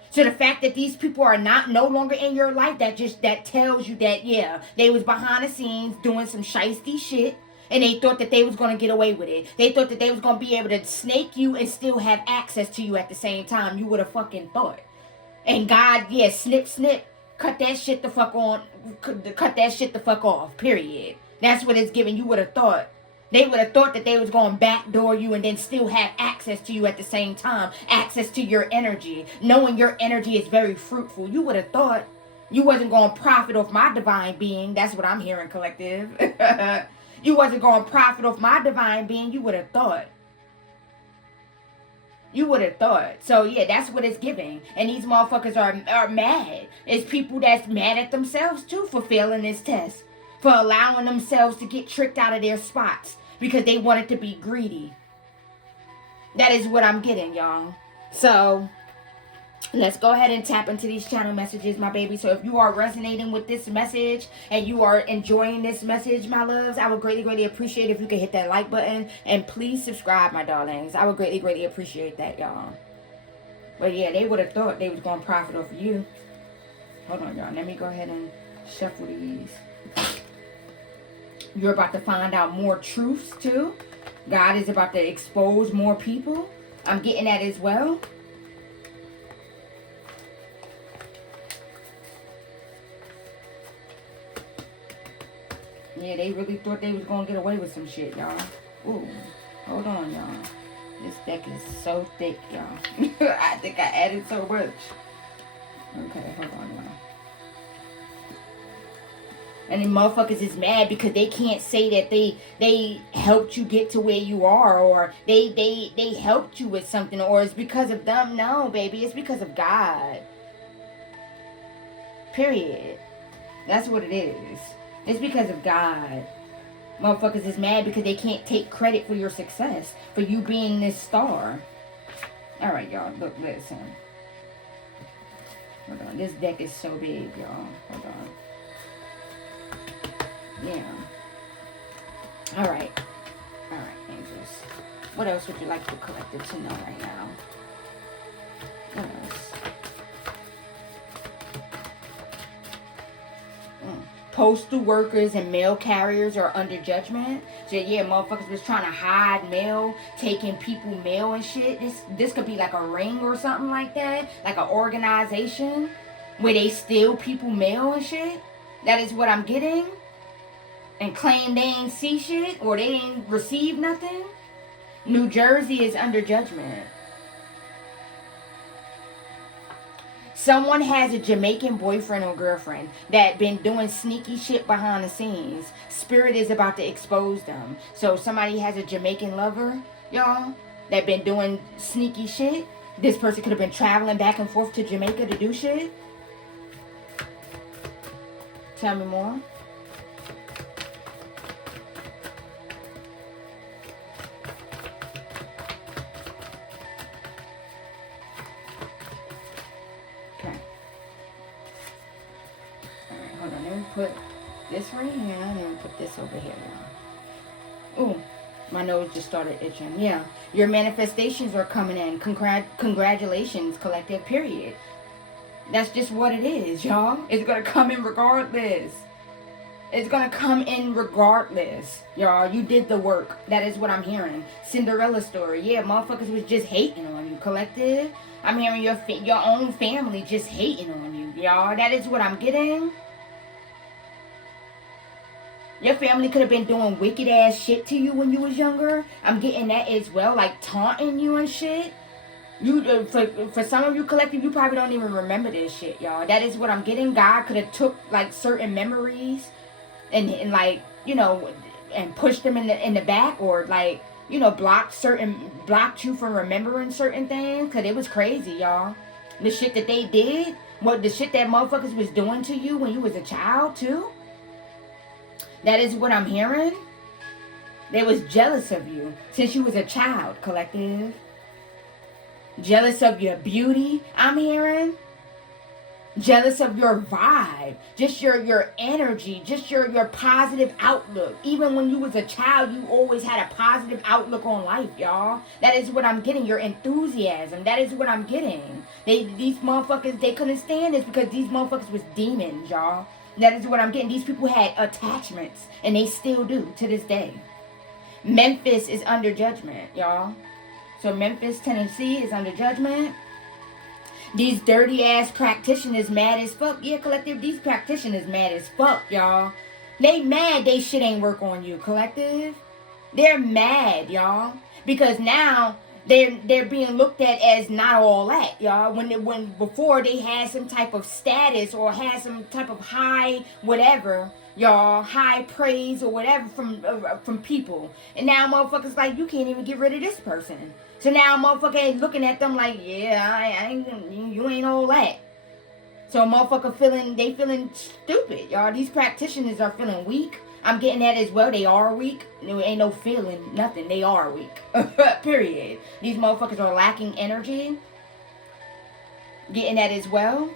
So the fact that these people are no longer in your life, that tells you that, yeah, they was behind the scenes doing some shiesty shit. And they thought that they was going to get away with it. They thought that they was going to be able to snake you and still have access to you at the same time. You would have fucking thought. And God, yeah, snip, snip, cut that shit the fuck on. Cut that shit the fuck off, period. That's what it's giving. You would have thought. They would have thought that they was going to backdoor you and then still have access to you at the same time. Access to your energy. Knowing your energy is very fruitful. You would have thought you wasn't going to profit off my divine being. That's what I'm hearing, collective. You wasn't going to profit off my divine being. You would have thought. You would have thought. So, yeah, that's what it's giving. And these motherfuckers are mad. It's people that's mad at themselves, too, for failing this test. for allowing themselves to get tricked out of their spots because they wanted to be greedy. That is what I'm getting, y'all. So let's go ahead and tap into these channel messages, my baby. So if you are resonating with this message and you are enjoying this message, my loves, I would greatly, greatly appreciate if you could hit that like button. And please subscribe, my darlings. I would greatly, greatly appreciate that, y'all. But yeah, they would have thought they was going to profit off of you. Hold on, y'all. Let me go ahead and shuffle these. You're about to find out more truths, too. God is about to expose more people. I'm getting that as well. Yeah, they really thought they was going to get away with some shit, y'all. Ooh, hold on, y'all. This deck is so thick, y'all. I think I added so much. Okay, hold on, y'all. And the motherfuckers is mad because they can't say that they helped you get to where you are, or they helped you with something, or it's because of them. No, baby, it's because of God. Period. That's what it is. It's because of God. Motherfuckers is mad because they can't take credit for your success, for you being this star. Alright, y'all. Look, listen. Hold on. This deck is so big, y'all. Hold on. Yeah. Alright. Alright, angels. What else would you like the collective to know right now? What else? Postal workers and mail carriers are under judgment. So yeah, motherfuckers was trying to hide mail, taking people mail and shit. This could be like a ring or something like that. Like an organization where they steal people mail and shit. That is what I'm getting. And claim they ain't see shit or they ain't receive nothing. New Jersey is under judgment. Someone has a Jamaican boyfriend or girlfriend that been doing sneaky shit behind the scenes. Spirit is about to expose them. So somebody has a Jamaican lover, y'all, that been doing sneaky shit. This person could have been traveling back and forth to Jamaica to do shit. Tell me more. Put this right here and then put this over here, y'all. Ooh, my nose just started itching. Yeah, your manifestations are coming in. Congratulations, collective, period. That's just what it is, y'all. It's gonna come in regardless. It's gonna come in regardless, y'all. You did the work. That is what I'm hearing. Cinderella story. Yeah, motherfuckers was just hating on you, collective. I'm hearing your own family just hating on you, y'all. That is what I'm getting. Your family could have been doing wicked ass shit to you when you was younger. I'm getting that as well, like taunting you and shit. You for some of you collective, you probably don't even remember this shit, y'all. That is what I'm getting. God could have took like certain memories and like, you know, and pushed them in the back, or like, you know, blocked you from remembering certain things, cause it was crazy, y'all. The shit that they did, the shit that motherfuckers was doing to you when you was a child too. That is what I'm hearing. They was jealous of you since you was a child, collective. Jealous of your beauty, I'm hearing. Jealous of your vibe. Just your energy. Just your positive outlook. Even when you was a child, you always had a positive outlook on life, y'all. That is what I'm getting. Your enthusiasm. That is what I'm getting. These motherfuckers, they couldn't stand this because these motherfuckers was demons, y'all. That is what I'm getting. These people had attachments, and they still do to this day. Memphis is under judgment, y'all. So Memphis, Tennessee is under judgment. These dirty ass practitioners mad as fuck. Yeah, collective, these practitioners mad as fuck, y'all. They mad they shit ain't work on you, collective. They're mad, y'all. Because now they're being looked at as not all that, y'all. When before they had some type of status or had some type of high whatever, y'all, high praise or whatever from people, and now motherfuckers like, you can't even get rid of this person. So now motherfucker ain't looking at them like, yeah, you ain't all that. So a motherfucker they feeling stupid, y'all. These practitioners are feeling weak. I'm getting that as well. They are weak. There ain't no feeling, nothing. They are weak. Period. These motherfuckers are lacking energy. Getting that as well.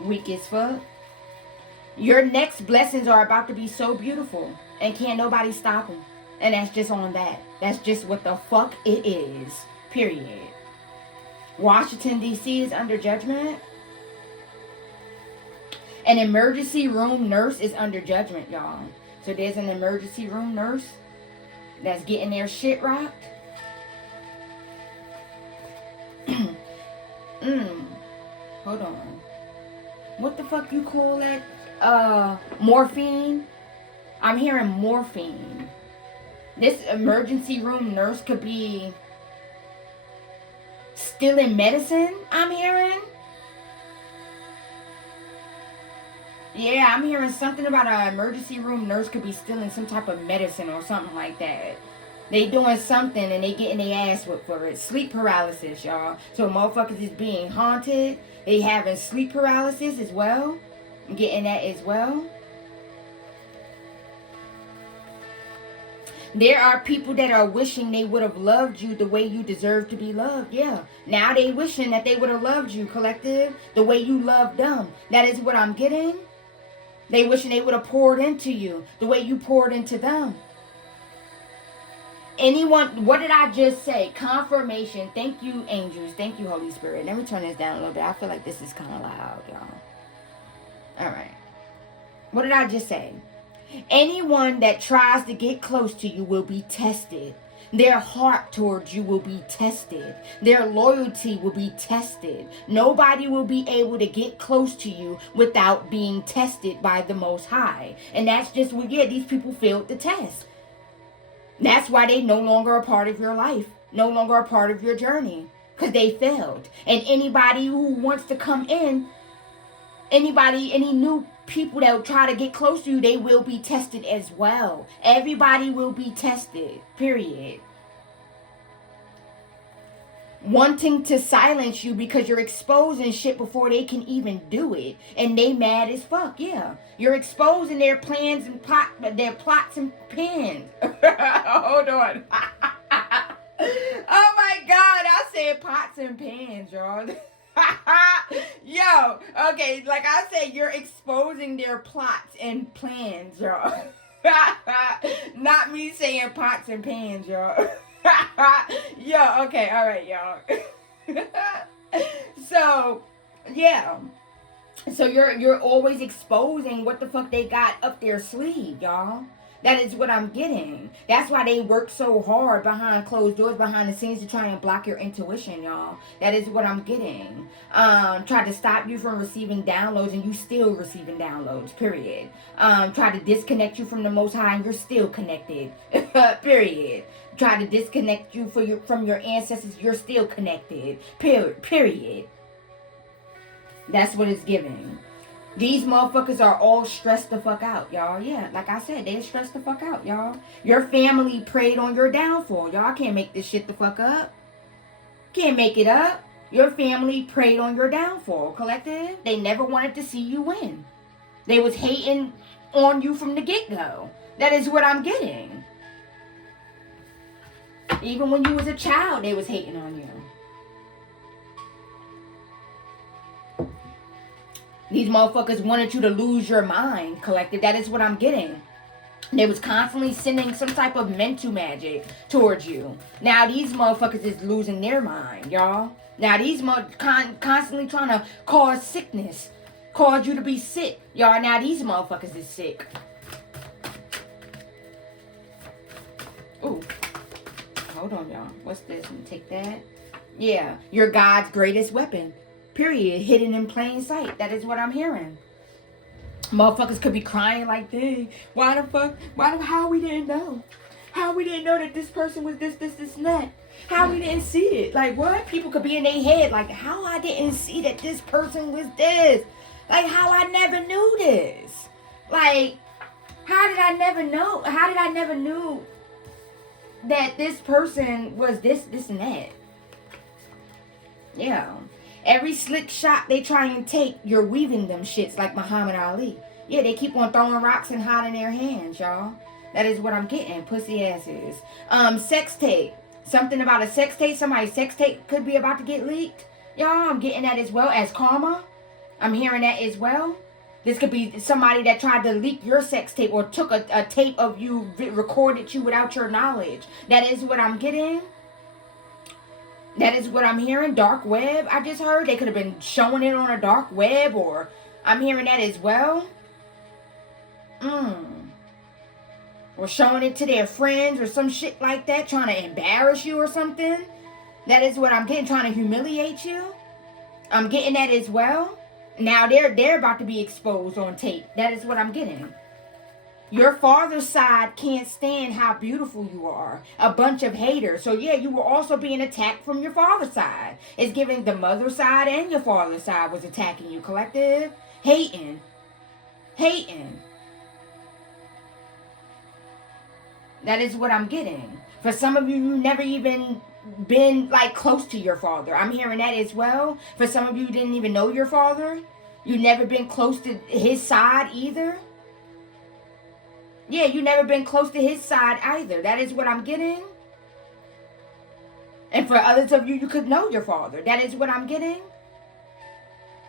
Weak as fuck. Your next blessings are about to be so beautiful. And can't nobody stop them. And that's just on that. That's just what the fuck it is. Period. Washington, D.C. is under judgment. An emergency room nurse is under judgment, y'all. So there's an emergency room nurse that's getting their shit rocked. Hold on. What the fuck you call that? Morphine? I'm hearing morphine. This emergency room nurse could be stealing medicine, I'm hearing. Yeah, I'm hearing something about an emergency room nurse could be stealing some type of medicine or something like that. They doing something and they getting their ass whipped for it. Sleep paralysis, y'all. So motherfuckers is being haunted. They having sleep paralysis as well. I'm getting that as well. There are people that are wishing they would have loved you the way you deserve to be loved. Yeah. Now they wishing that they would have loved you, collective, the way you loved them. That is what I'm getting. They wishing they would have poured into you the way you poured into them. Anyone, what did I just say? Confirmation. Thank you, angels. Thank you, Holy Spirit. Let me turn this down a little bit. I feel like this is kind of loud, y'all. All right. What did I just say? Anyone that tries to get close to you will be tested. Their heart towards you will be tested. Their loyalty will be tested. Nobody will be able to get close to you without being tested by the Most High. And that's just what, yeah, these people failed the test. That's why they no longer a part of your life. No longer a part of your journey. Because they failed. And anybody who wants to come in, any new people that will try to get close to you, they will be tested as well. Everybody will be tested. Period. Wanting to silence you because you're exposing shit before they can even do it. And they mad as fuck, yeah. You're exposing their plans and their plots and pans. Hold on. Oh my God, I said pots and pans, y'all. Yo, okay, like I said, you're exposing their plots and plans, y'all. Not me saying pots and pans, y'all. Yo, okay, all right, y'all. So, yeah. So you're always exposing what the fuck they got up their sleeve, y'all. That is what I'm getting. That's why they work so hard behind closed doors, behind the scenes, to try and block your intuition, y'all. That is what I'm getting. Try to stop you from receiving downloads, and you still receiving downloads, period. Try to disconnect you from the Most High, and you're still connected, period. Try to disconnect you from your ancestors, you're still connected, period. That's what it's giving. These motherfuckers are all stressed the fuck out, y'all. Yeah, like I said, they're stressed the fuck out, y'all. Your family preyed on your downfall. Y'all can't make this shit the fuck up. Can't make it up. Your family preyed on your downfall, collective. They never wanted to see you win. They was hating on you from the get-go. That is what I'm getting. Even when you was a child, they was hating on you. These motherfuckers wanted you to lose your mind, collective. That is what I'm getting. They was constantly sending some type of mental magic towards you. Now these motherfuckers is losing their mind, y'all. Now these constantly trying to cause sickness. Cause you to be sick. Y'all, now these motherfuckers is sick. Ooh. Hold on, y'all. What's this? Let me take that. Yeah. You're God's greatest weapon. Period. Hidden in plain sight. That is what I'm hearing. Motherfuckers could be crying like, dang, why the fuck? How we didn't know? How we didn't know that this person was this, and that? How we didn't see it? Like, what? People could be in their head like, how I didn't see that this person was this? Like, how I never knew this? Like, how did I never know? How did I never knew that this person was this, and that? Yeah. Every slick shot they try and take, you're weaving them shits like Muhammad Ali. Yeah, they keep on throwing rocks and hiding their hands, y'all. That is what I'm getting. Pussy asses. Sex tape. Something about a sex tape. Somebody's sex tape could be about to get leaked. Y'all, I'm getting that as well as karma. I'm hearing that as well. This could be somebody that tried to leak your sex tape or took a tape of you, recorded you without your knowledge. That is what I'm getting. That is what I'm hearing. Dark web, I just heard. They could have been showing it on a dark web, or I'm hearing that as well. Or showing it to their friends or some shit like that, trying to embarrass you or something. That is what I'm getting, trying to humiliate you. I'm getting that as well. Now they're about to be exposed on tape. That is what I'm getting. Your father's side can't stand how beautiful you are. A bunch of haters. So yeah, you were also being attacked from your father's side. It's giving the mother's side and your father's side was attacking you, collective. Hating. That is what I'm getting. For some of you, you never even been like close to your father. I'm hearing that as well. For some of you, didn't even know your father. You never been close to his side either. Yeah, you never been close to his side either. That is what I'm getting. And for others of you, you could know your father. That is what I'm getting.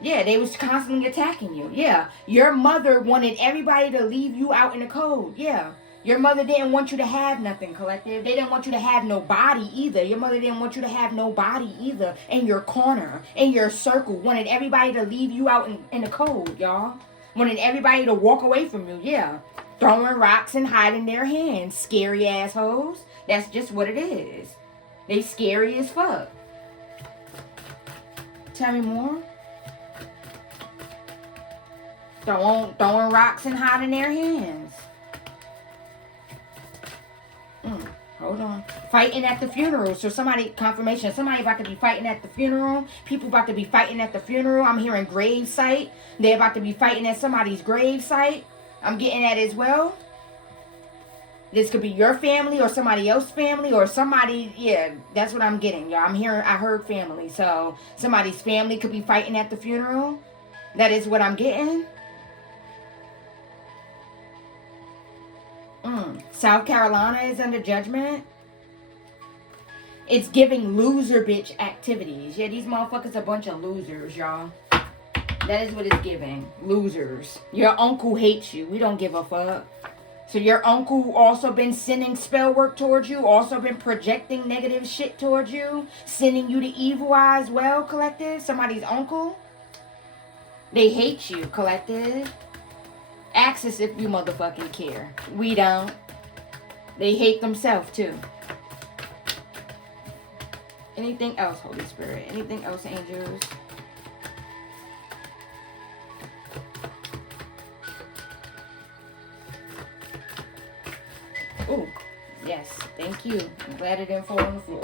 Yeah, they was constantly attacking you. Yeah, your mother wanted everybody to leave you out in the cold. Yeah. Your mother didn't want you to have nothing, collective. They didn't want you to have nobody either. Your mother didn't want you to have nobody either in your corner, in your circle. Wanted everybody to leave you out in the cold, y'all. Wanted everybody to walk away from you, yeah. Throwing rocks and hiding their hands. Scary assholes. That's just what it is. They scary as fuck. Tell me more. Throwing rocks and hiding their hands. Hold on. Fighting at the funeral. So somebody, confirmation, somebody about to be fighting at the funeral. People about to be fighting at the funeral. I'm hearing grave site. They're about to be fighting at somebody's grave site. I'm getting that as well. This could be your family or somebody else's family or somebody, yeah, that's what I'm getting, y'all. I heard family. So somebody's family could be fighting at the funeral. That is what I'm getting. South Carolina is under judgment. It's giving loser bitch activities. Yeah, these motherfuckers a bunch of losers, y'all. That is what it's giving. Losers. Your uncle hates you. We don't give a fuck. So your uncle also been sending spell work towards you. Also been projecting negative shit towards you. Sending you the evil eye as well, collective. Somebody's uncle. They hate you, collective. Ask us if you motherfucking care. We don't. They hate themselves too. Anything else, Holy Spirit? Anything else, angels? Oh, yes. Thank you. I'm glad it didn't fall on the floor.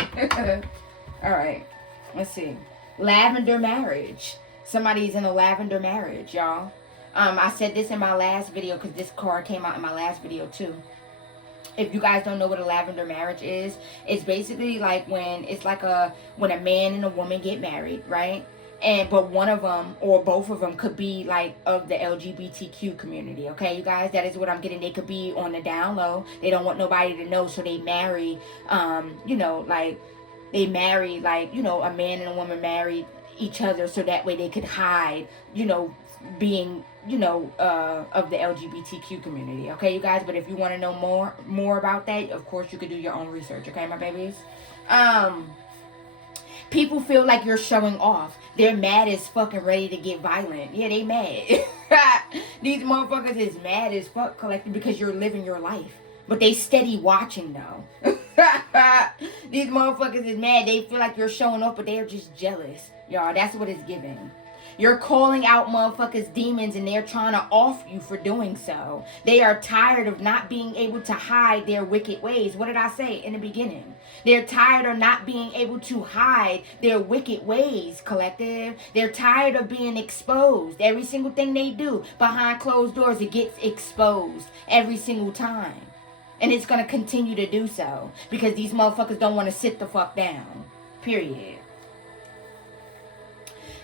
All right. Let's see. Lavender marriage. Somebody's in a lavender marriage, y'all. I said this in my last video because this card came out in my last video too. If you guys don't know what a lavender marriage is, it's basically like when a man and a woman get married, right? But one of them or both of them could be like of the LGBTQ community, okay, you guys? That is what I'm getting. They could be on the down low. They don't want nobody to know, so they marry, a man and a woman married each other so that way they could hide, being of the LGBTQ community, okay, you guys? But if you want to know more about that, of course you could do your own research, okay, my babies? People feel like you're showing off. They're mad as fucking ready to get violent. Yeah, they mad. These motherfuckers is mad as fuck, collective, because you're living your life. But they steady watching though. These motherfuckers is mad. They feel like you're showing off, but they're just jealous. Y'all, that's what it's giving. You're calling out motherfuckers demons and they're trying to off you for doing so. They are tired of not being able to hide their wicked ways. What did I say in the beginning? They're tired of not being able to hide their wicked ways, collective. They're tired of being exposed. Every single thing they do behind closed doors, it gets exposed every single time. And it's going to continue to do so because these motherfuckers don't want to sit the fuck down. Period.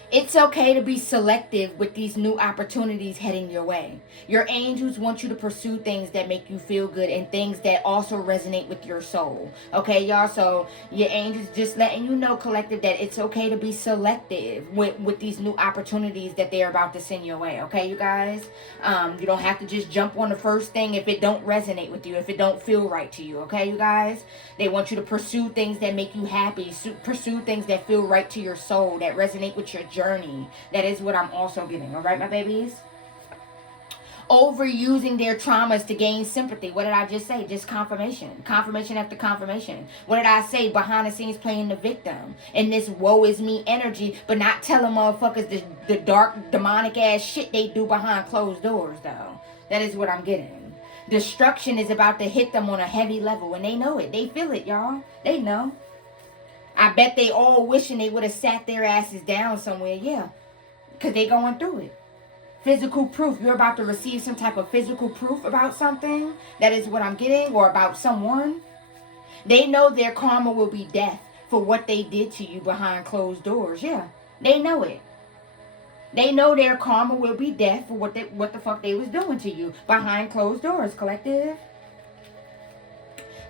It's okay to be selective with these new opportunities heading your way. Your angels want you to pursue things that make you feel good and things that also resonate with your soul. Okay, y'all? So your angels just letting you know, collective, that it's okay to be selective with these new opportunities that they're about to send your way. Okay, you guys? You don't have to just jump on the first thing if it don't resonate with you, if it don't feel right to you. Okay, you guys? They want you to pursue things that make you happy, pursue things that feel right to your soul, that resonate with your journey. That is what I'm also getting. All right, my babies? Overusing their traumas to gain sympathy. What did I just say? Just confirmation. Confirmation after confirmation. What did I say? Behind the scenes playing the victim. And this woe is me energy, but not telling motherfuckers the dark, demonic ass shit they do behind closed doors, though. That is what I'm getting. Destruction is about to hit them on a heavy level, and they know it. They feel it, y'all. They know. I bet they all wishing they would have sat their asses down somewhere. Yeah. Because they going through it. Physical proof. You're about to receive some type of physical proof about something. That is what I'm getting. Or about someone. They know their karma will be death for what they did to you behind closed doors. Yeah. They know it. They know their karma will be death for what the fuck they was doing to you behind closed doors, collective.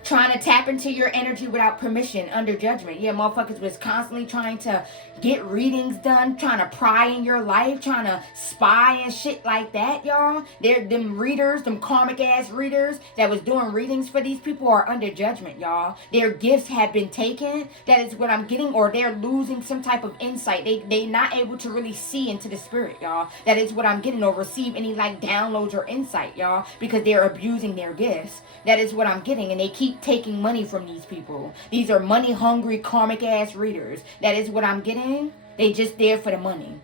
Trying to tap into your energy without permission, under judgment. Yeah, motherfuckers was constantly trying to get readings done, trying to pry in your life, trying to spy and shit like that, y'all. They're them readers, them karmic ass readers that was doing readings for these people are under judgment, y'all. Their gifts have been taken. That is what I'm getting, or they're losing some type of insight. They not able to really see into the spirit, y'all. That is what I'm getting, or receive any like downloads or insight, y'all, because they're abusing their gifts. That is what I'm getting, and they keep taking money from these people. These are money hungry karmic ass readers. That is what I'm getting. They just there for the money,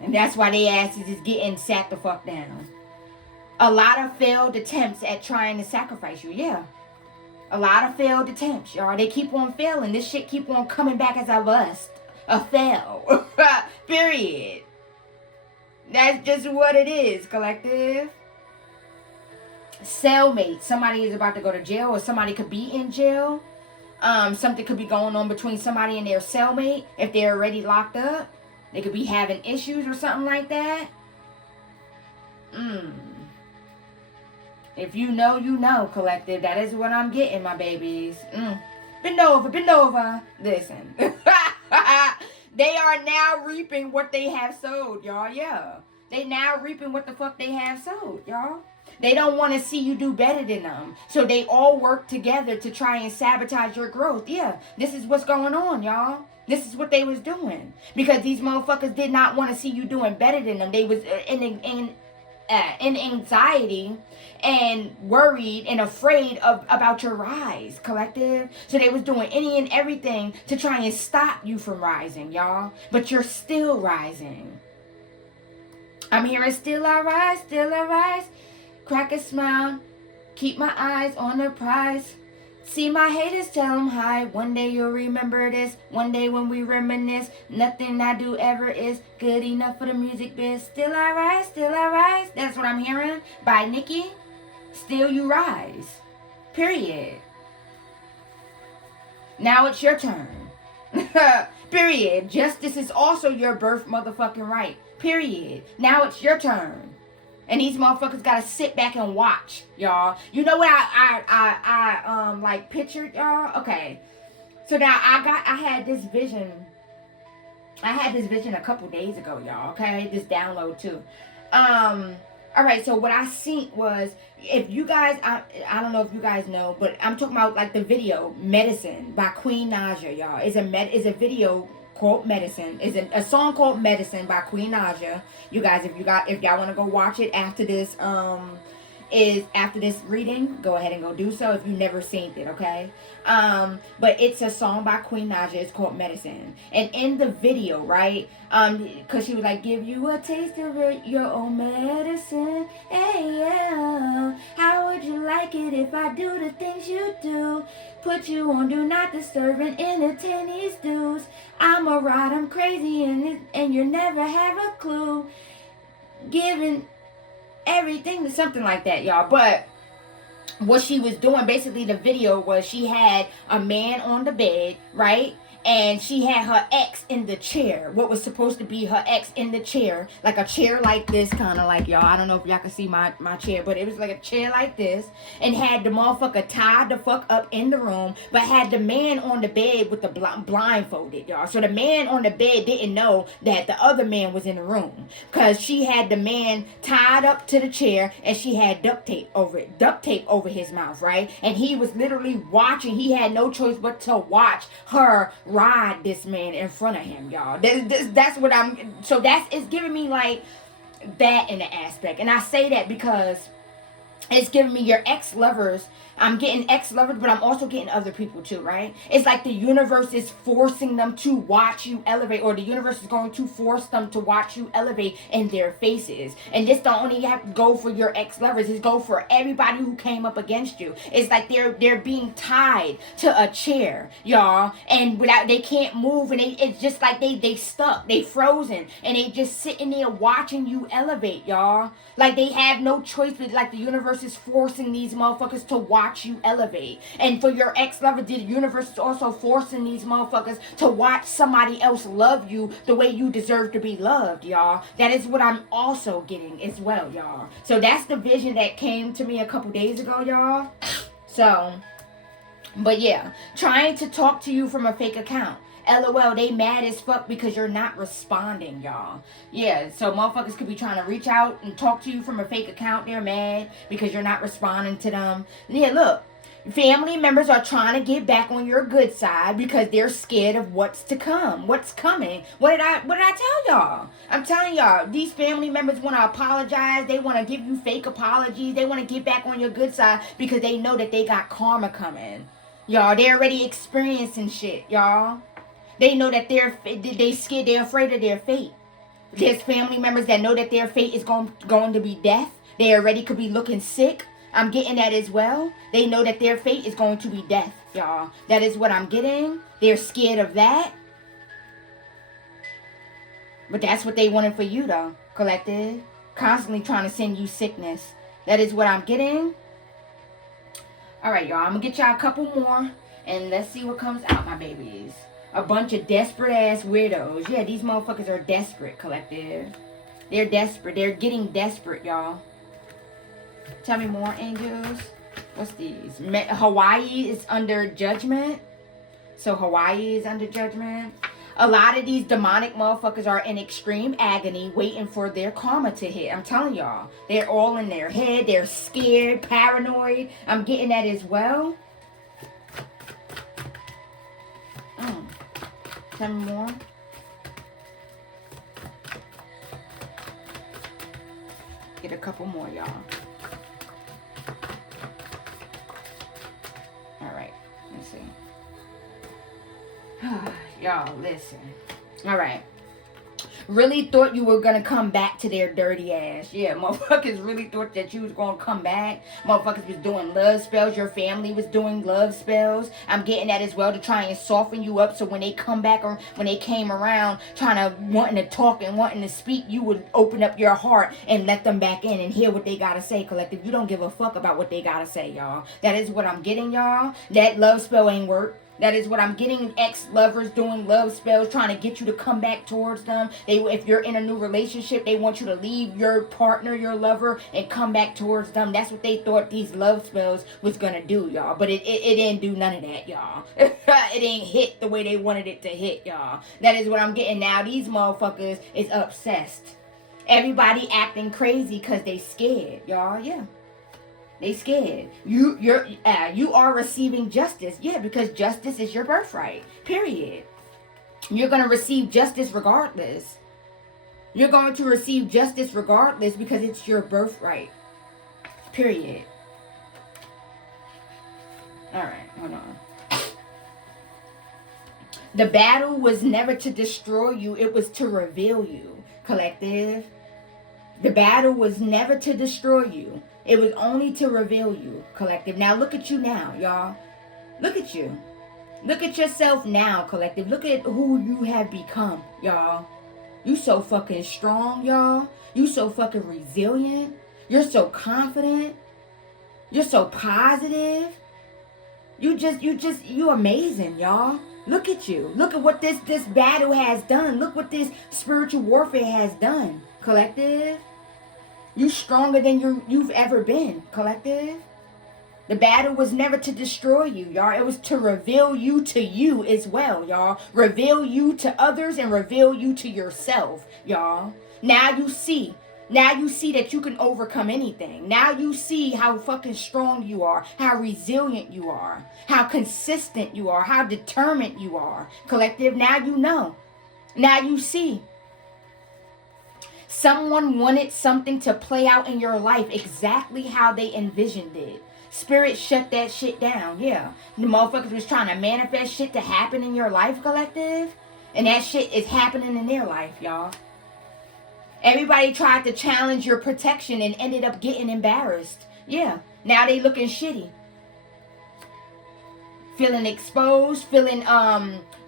and that's why they asses is getting sat the fuck down. A lot of failed attempts at trying to sacrifice you. Yeah, a lot of failed attempts, y'all. They keep on failing. This shit keep on coming back as a bust, a fail. Period. That's just what it is, collective. Cellmate. Somebody is about to go to jail, or somebody could be in jail. Something could be going on between somebody and their cellmate. If they're already locked up, they could be having issues or something like that. If you know, you know, collective. That is what I'm getting, my babies. Bend over, bend over. Listen. They are now reaping what they have sowed, y'all. Yeah. They now reaping what the fuck they have sowed, y'all. They don't want to see you do better than them. So they all work together to try and sabotage your growth. Yeah, this is what's going on, y'all. This is what they was doing. Because these motherfuckers did not want to see you doing better than them. They was in anxiety and worried and afraid about your rise, collective. So they was doing any and everything to try and stop you from rising, y'all. But you're still rising. I'm hearing still I rise, still I rise. Crack a smile, keep my eyes on the prize. See my haters, tell them hi. One day you'll remember this. One day when we reminisce, nothing I do ever is good enough for the music biz. Still I rise, still I rise. That's what I'm hearing by Nikki. Still you rise. Period. Now it's your turn. Period. Justice is also your birth motherfucking right. Period. Now it's your turn. And these motherfuckers gotta sit back and watch, y'all. You know what I like pictured, y'all? Okay. So now I had this vision. I had this vision a couple days ago, y'all. Okay, this download too. All right. So what I seen was, if you guys, I don't know if you guys know, but I'm talking about like the video "Medicine" by Queen Naija, y'all. Is a video called Medicine. Is a song called Medicine by Queen Naija. You guys, if y'all want to go watch it after this after this reading, go ahead and go do so if you've never seen it, okay? But it's a song by Queen Naija. It's called Medicine. And in the video, right, because she was like, give you a taste of your own medicine. Hey, yeah. How would you like it if I do the things you do? Put you on do not disturb and entertain these dudes. I'm a ride, I'm crazy, and you never have a clue. Giving everything to something like that, y'all. But what she was doing, basically the video was, she had a man on the bed, right? and she had her ex in the chair. What was supposed to be her ex in the chair, like a chair like this, kind of like, y'all, I don't know if y'all can see my chair, but it was like a chair like this, and had the motherfucker tied the fuck up in the room, but had the man on the bed with the blindfolded, y'all. So the man on the bed didn't know that the other man was in the room, because she had the man tied up to the chair, and she had duct tape over his mouth, right? And he was literally watching. He had no choice but to watch her ride this man in front of him, y'all. That's what so it's giving me like that in the aspect. And I say that because it's giving me your ex-lovers. I'm getting ex-lovers, but I'm also getting other people too, right? It's like the universe is forcing them to watch you elevate, or the universe is going to force them to watch you elevate in their faces. And this don't only have to go for your ex-lovers, it's go for everybody who came up against you. It's like they're being tied to a chair, y'all, and they can't move, and it's just like they stuck, they frozen, and they just sitting there watching you elevate, y'all. Like they have no choice, but like the universe is forcing these motherfuckers to watch you elevate. And for your ex-lover, the universe is also forcing these motherfuckers to watch somebody else love you the way you deserve to be loved, y'all. That is what I'm also getting as well, y'all. So that's the vision that came to me a couple days ago, y'all. So, but yeah, trying to talk to you from a fake account. LOL, they mad as fuck because you're not responding, y'all. Yeah, so motherfuckers could be trying to reach out and talk to you from a fake account. They're mad because you're not responding to them. Yeah, look, family members are trying to get back on your good side because they're scared of what's to come. What's coming? What did I tell y'all? I'm telling y'all, these family members want to apologize. They want to give you fake apologies. They want to get back on your good side because they know that they got karma coming. Y'all, they're already experiencing shit, y'all. They know that they scared, they're afraid of their fate. There's family members that know that their fate is going to be death. They already could be looking sick. I'm getting that as well. They know that their fate is going to be death, y'all. That is what I'm getting. They're scared of that. But that's what they wanted for you, though, collective. Constantly trying to send you sickness. That is what I'm getting. All right, y'all. I'm going to get y'all a couple more. And let's see what comes out, my babies. A bunch of desperate ass weirdos. Yeah, these motherfuckers are desperate, collective. They're desperate. They're getting desperate, y'all. Tell me more, angels. What's these? Hawaii is under judgment. So Hawaii is under judgment. A lot of these demonic motherfuckers are in extreme agony waiting for their karma to hit. I'm telling y'all. They're all in their head. They're scared, paranoid. I'm getting that as well. Tell me more. Get a couple more, y'all. All right. Let's see. Y'all, listen. All right. Really thought you were going to come back to their dirty ass. Yeah, motherfuckers really thought that you was going to come back. Motherfuckers was doing love spells. Your family was doing love spells. I'm getting that as well to try and soften you up so when they come back or when they came around wanting to talk and wanting to speak, you would open up your heart and let them back in and hear what they got to say, collective. You don't give a fuck about what they got to say, y'all. That is what I'm getting, y'all. That love spell ain't work. That is what I'm getting. Ex-lovers doing love spells, trying to get you to come back towards them. If you're in a new relationship, they want you to leave your partner, your lover, and come back towards them. That's what they thought these love spells was going to do, y'all. But it didn't do none of that, y'all. It didn't hit the way they wanted it to hit, y'all. That is what I'm getting now. These motherfuckers is obsessed. Everybody acting crazy because they scared, y'all. Yeah. They scared. You are receiving justice. Yeah, because justice is your birthright. Period. You're going to receive justice regardless. You're going to receive justice regardless because it's your birthright. Period. All right, hold on. The battle was never to destroy you. It was to reveal you, collective. The battle was never to destroy you. It was only to reveal you, collective. Now look at you now, y'all. Look at you. Look at yourself now, collective. Look at who you have become, y'all. You so fucking strong, y'all. You so fucking resilient. You're so confident. You're so positive. You amazing, y'all. Look at you. Look at what this battle has done. Look what this spiritual warfare has done, collective. You stronger than you've ever been, collective. The battle was never to destroy you, y'all. It was to reveal you to you as well, y'all. Reveal you to others and reveal you to yourself, y'all. Now you see. Now you see that you can overcome anything. Now you see how fucking strong you are, how resilient you are, how consistent you are, how determined you are. Collective, now you know. Now you see. Someone wanted something to play out in your life exactly how they envisioned it. Spirit shut that shit down, yeah. The motherfuckers was trying to manifest shit to happen in your life, collective. And that shit is happening in their life, y'all. Everybody tried to challenge your protection and ended up getting embarrassed. Yeah, now they looking shitty. Feeling exposed, feeling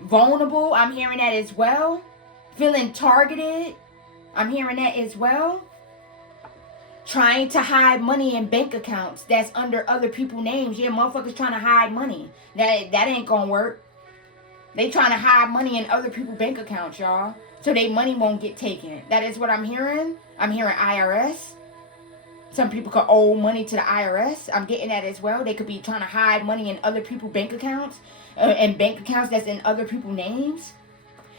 vulnerable. I'm hearing that as well. Feeling targeted. I'm hearing that as well. Trying to hide money in bank accounts that's under other people's names. Yeah, motherfuckers trying to hide money. That ain't gonna work. They trying to hide money in other people's bank accounts, y'all. So their money won't get taken. That is what I'm hearing. I'm hearing IRS. Some people could owe money to the IRS. I'm getting that as well. They could be trying to hide money in other people's bank accounts. And bank accounts that's in other people's names.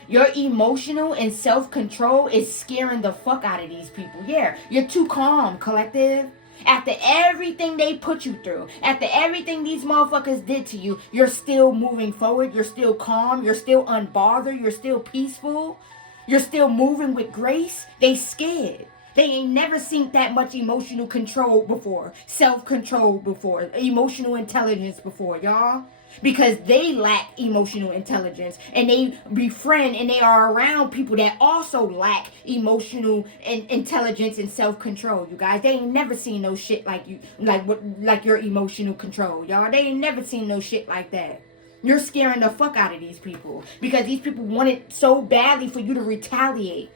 Your emotional and self-control is scaring the fuck out of these people. Yeah, you're too calm, collective. After everything they put you through, after everything these motherfuckers did to you, you're still moving forward. You're still calm. You're still unbothered. You're still peaceful. You're still moving with grace. They scared. They ain't never seen that much emotional control before. Self-control before. Emotional intelligence before, y'all. Because they lack emotional intelligence. And they befriend and they are around people that also lack emotional intelligence and self-control, you guys. They ain't never seen no shit like you, like your emotional control, y'all. They ain't never seen no shit like that. You're scaring the fuck out of these people. Because these people want it so badly for you to retaliate.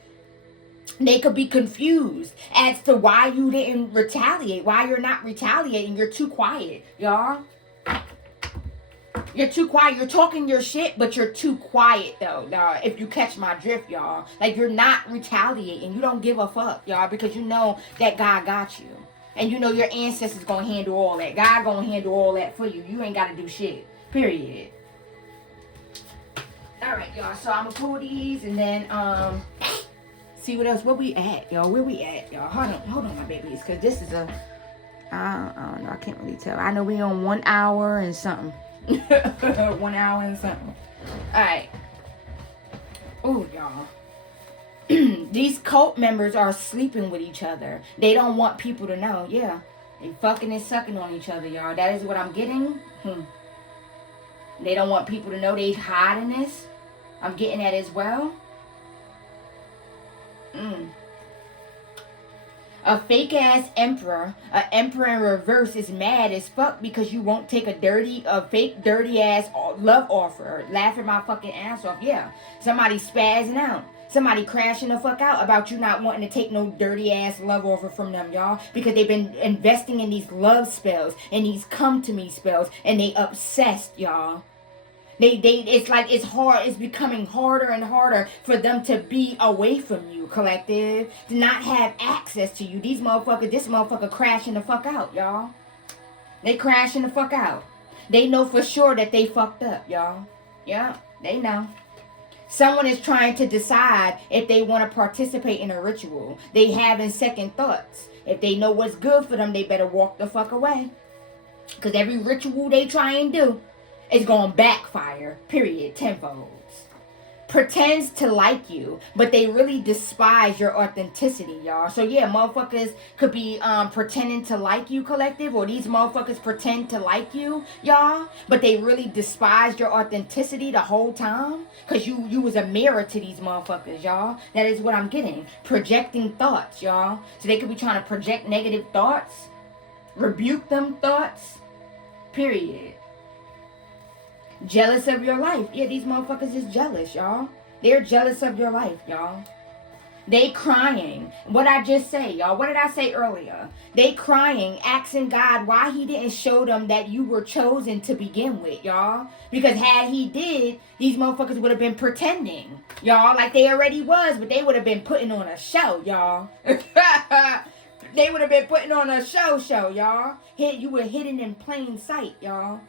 They could be confused as to why you didn't retaliate. Why you're not retaliating. You're too quiet, y'all. You're too quiet. You're talking your shit, but you're too quiet, though, if you catch my drift, y'all. Like, you're not retaliating. You don't give a fuck, y'all, because you know that God got you. And you know your ancestors gonna handle all that. God gonna handle all that for you. You ain't gotta do shit. Period. Alright, y'all. So, I'm gonna pull these and then, see what else. Where we at, y'all? Where we at, y'all? Hold on, my babies, because this is I don't know. I can't really tell. I know we on 1 hour and something. 1 hour and something. Alright. Oh, y'all. These cult members are sleeping with each other. They don't want people to know. Yeah. They fucking and sucking on each other, y'all. That is what I'm getting. They don't want people to know they hiding this. I'm getting that as well. A fake ass emperor, an emperor in reverse, is mad as fuck because you won't take a fake dirty ass love offer, laughing my fucking ass off. Yeah, somebody spazzing out, somebody crashing the fuck out about you not wanting to take no dirty ass love offer from them, y'all, because they've been investing in these love spells and these come to me spells, and they obsessed, y'all. It's like it's becoming harder and harder for them to be away from you, collective, to not have access to you. This motherfucker crashing the fuck out, y'all. They crashing the fuck out. They know for sure that they fucked up, y'all. Yeah, they know. Someone is trying to decide if they want to participate in a ritual. They having second thoughts. If they know what's good for them, they better walk the fuck away. Because every ritual they try and do, it's gonna backfire, period, tenfolds. Pretends to like you, but they really despise your authenticity, y'all. So yeah, motherfuckers could be pretending to like you, collective, or these motherfuckers pretend to like you, y'all, but they really despise your authenticity the whole time, because you was a mirror to these motherfuckers, y'all. That is what I'm getting. Projecting thoughts, y'all. So they could be trying to project negative thoughts, rebuke them thoughts, period. Jealous of your life. Yeah, these motherfuckers is jealous, y'all. They're jealous of your life, y'all. They crying. What I just say, y'all? What did I say earlier? They crying, asking God why he didn't show them that you were chosen to begin with, y'all. Because had he did, these motherfuckers would have been pretending, y'all, like they already was, but they would have been putting on a show, y'all. They would have been putting on a show, y'all. You were hidden in plain sight, y'all.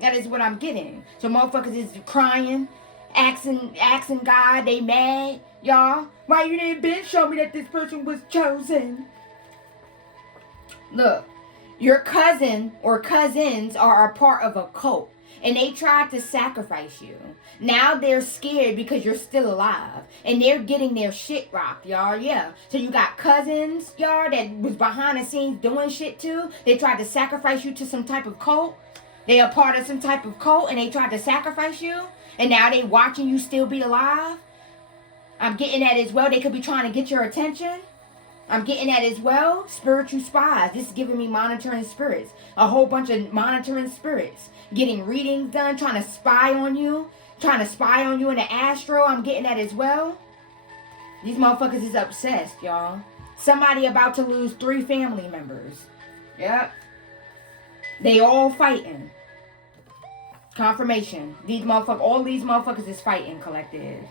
That is what I'm getting. So motherfuckers is crying, asking God, they mad, y'all. Why you didn't been show me that this person was chosen? Look, your cousin or cousins are a part of a cult, and they tried to sacrifice you. Now they're scared because you're still alive, and they're getting their shit rocked, y'all. Yeah. So you got cousins, y'all, that was behind the scenes doing shit too. They tried to sacrifice you to some type of cult. They are part of some type of cult, and they tried to sacrifice you, and now they watching you still be alive. I'm getting that as well. They could be trying to get your attention. I'm getting that as well. Spiritual spies. This is giving me monitoring spirits. A whole bunch of monitoring spirits. Getting readings done. Trying to spy on you. Trying to spy on you in the astro. I'm getting that as well. These motherfuckers is obsessed, y'all. Somebody about to lose 3 family members. Yep. They all fighting. Confirmation. All these motherfuckers is fighting, collective.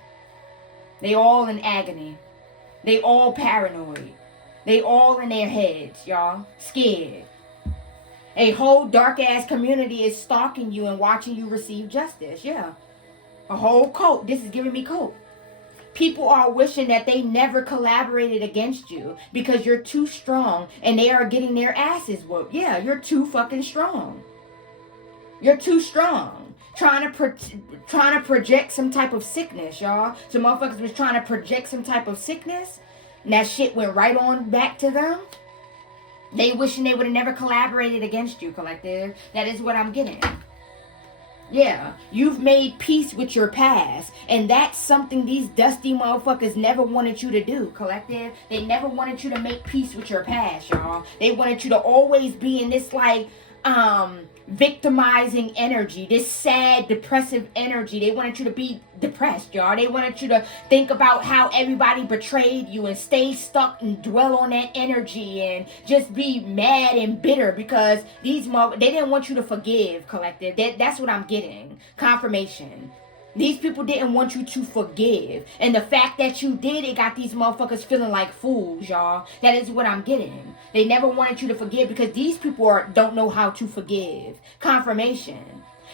They all in agony. They all paranoid. They all in their heads, y'all. Scared. A whole dark ass community is stalking you and watching you receive justice. Yeah. A whole cult. This is giving me cult. People are wishing that they never collaborated against you because you're too strong and they are getting their asses whooped. Yeah, you're too fucking strong. You're too strong. Trying to project some type of sickness, y'all. So motherfuckers was trying to project some type of sickness. And that shit went right on back to them. They wishing they would have never collaborated against you, collective. That is what I'm getting. Yeah, you've made peace with your past. And that's something these dusty motherfuckers never wanted you to do, collective. They never wanted you to make peace with your past, y'all. They wanted you to always be in this, like, victimizing energy, this sad, depressive energy. They wanted you to be depressed, y'all. They wanted you to think about how everybody betrayed you and stay stuck and dwell on that energy and just be mad and bitter because they didn't want you to forgive, collective. That's what I'm getting. Confirmation. These people didn't want you to forgive. And the fact that you did, it got these motherfuckers feeling like fools, y'all. That is what I'm getting. They never wanted you to forgive because these people don't know how to forgive. Confirmation.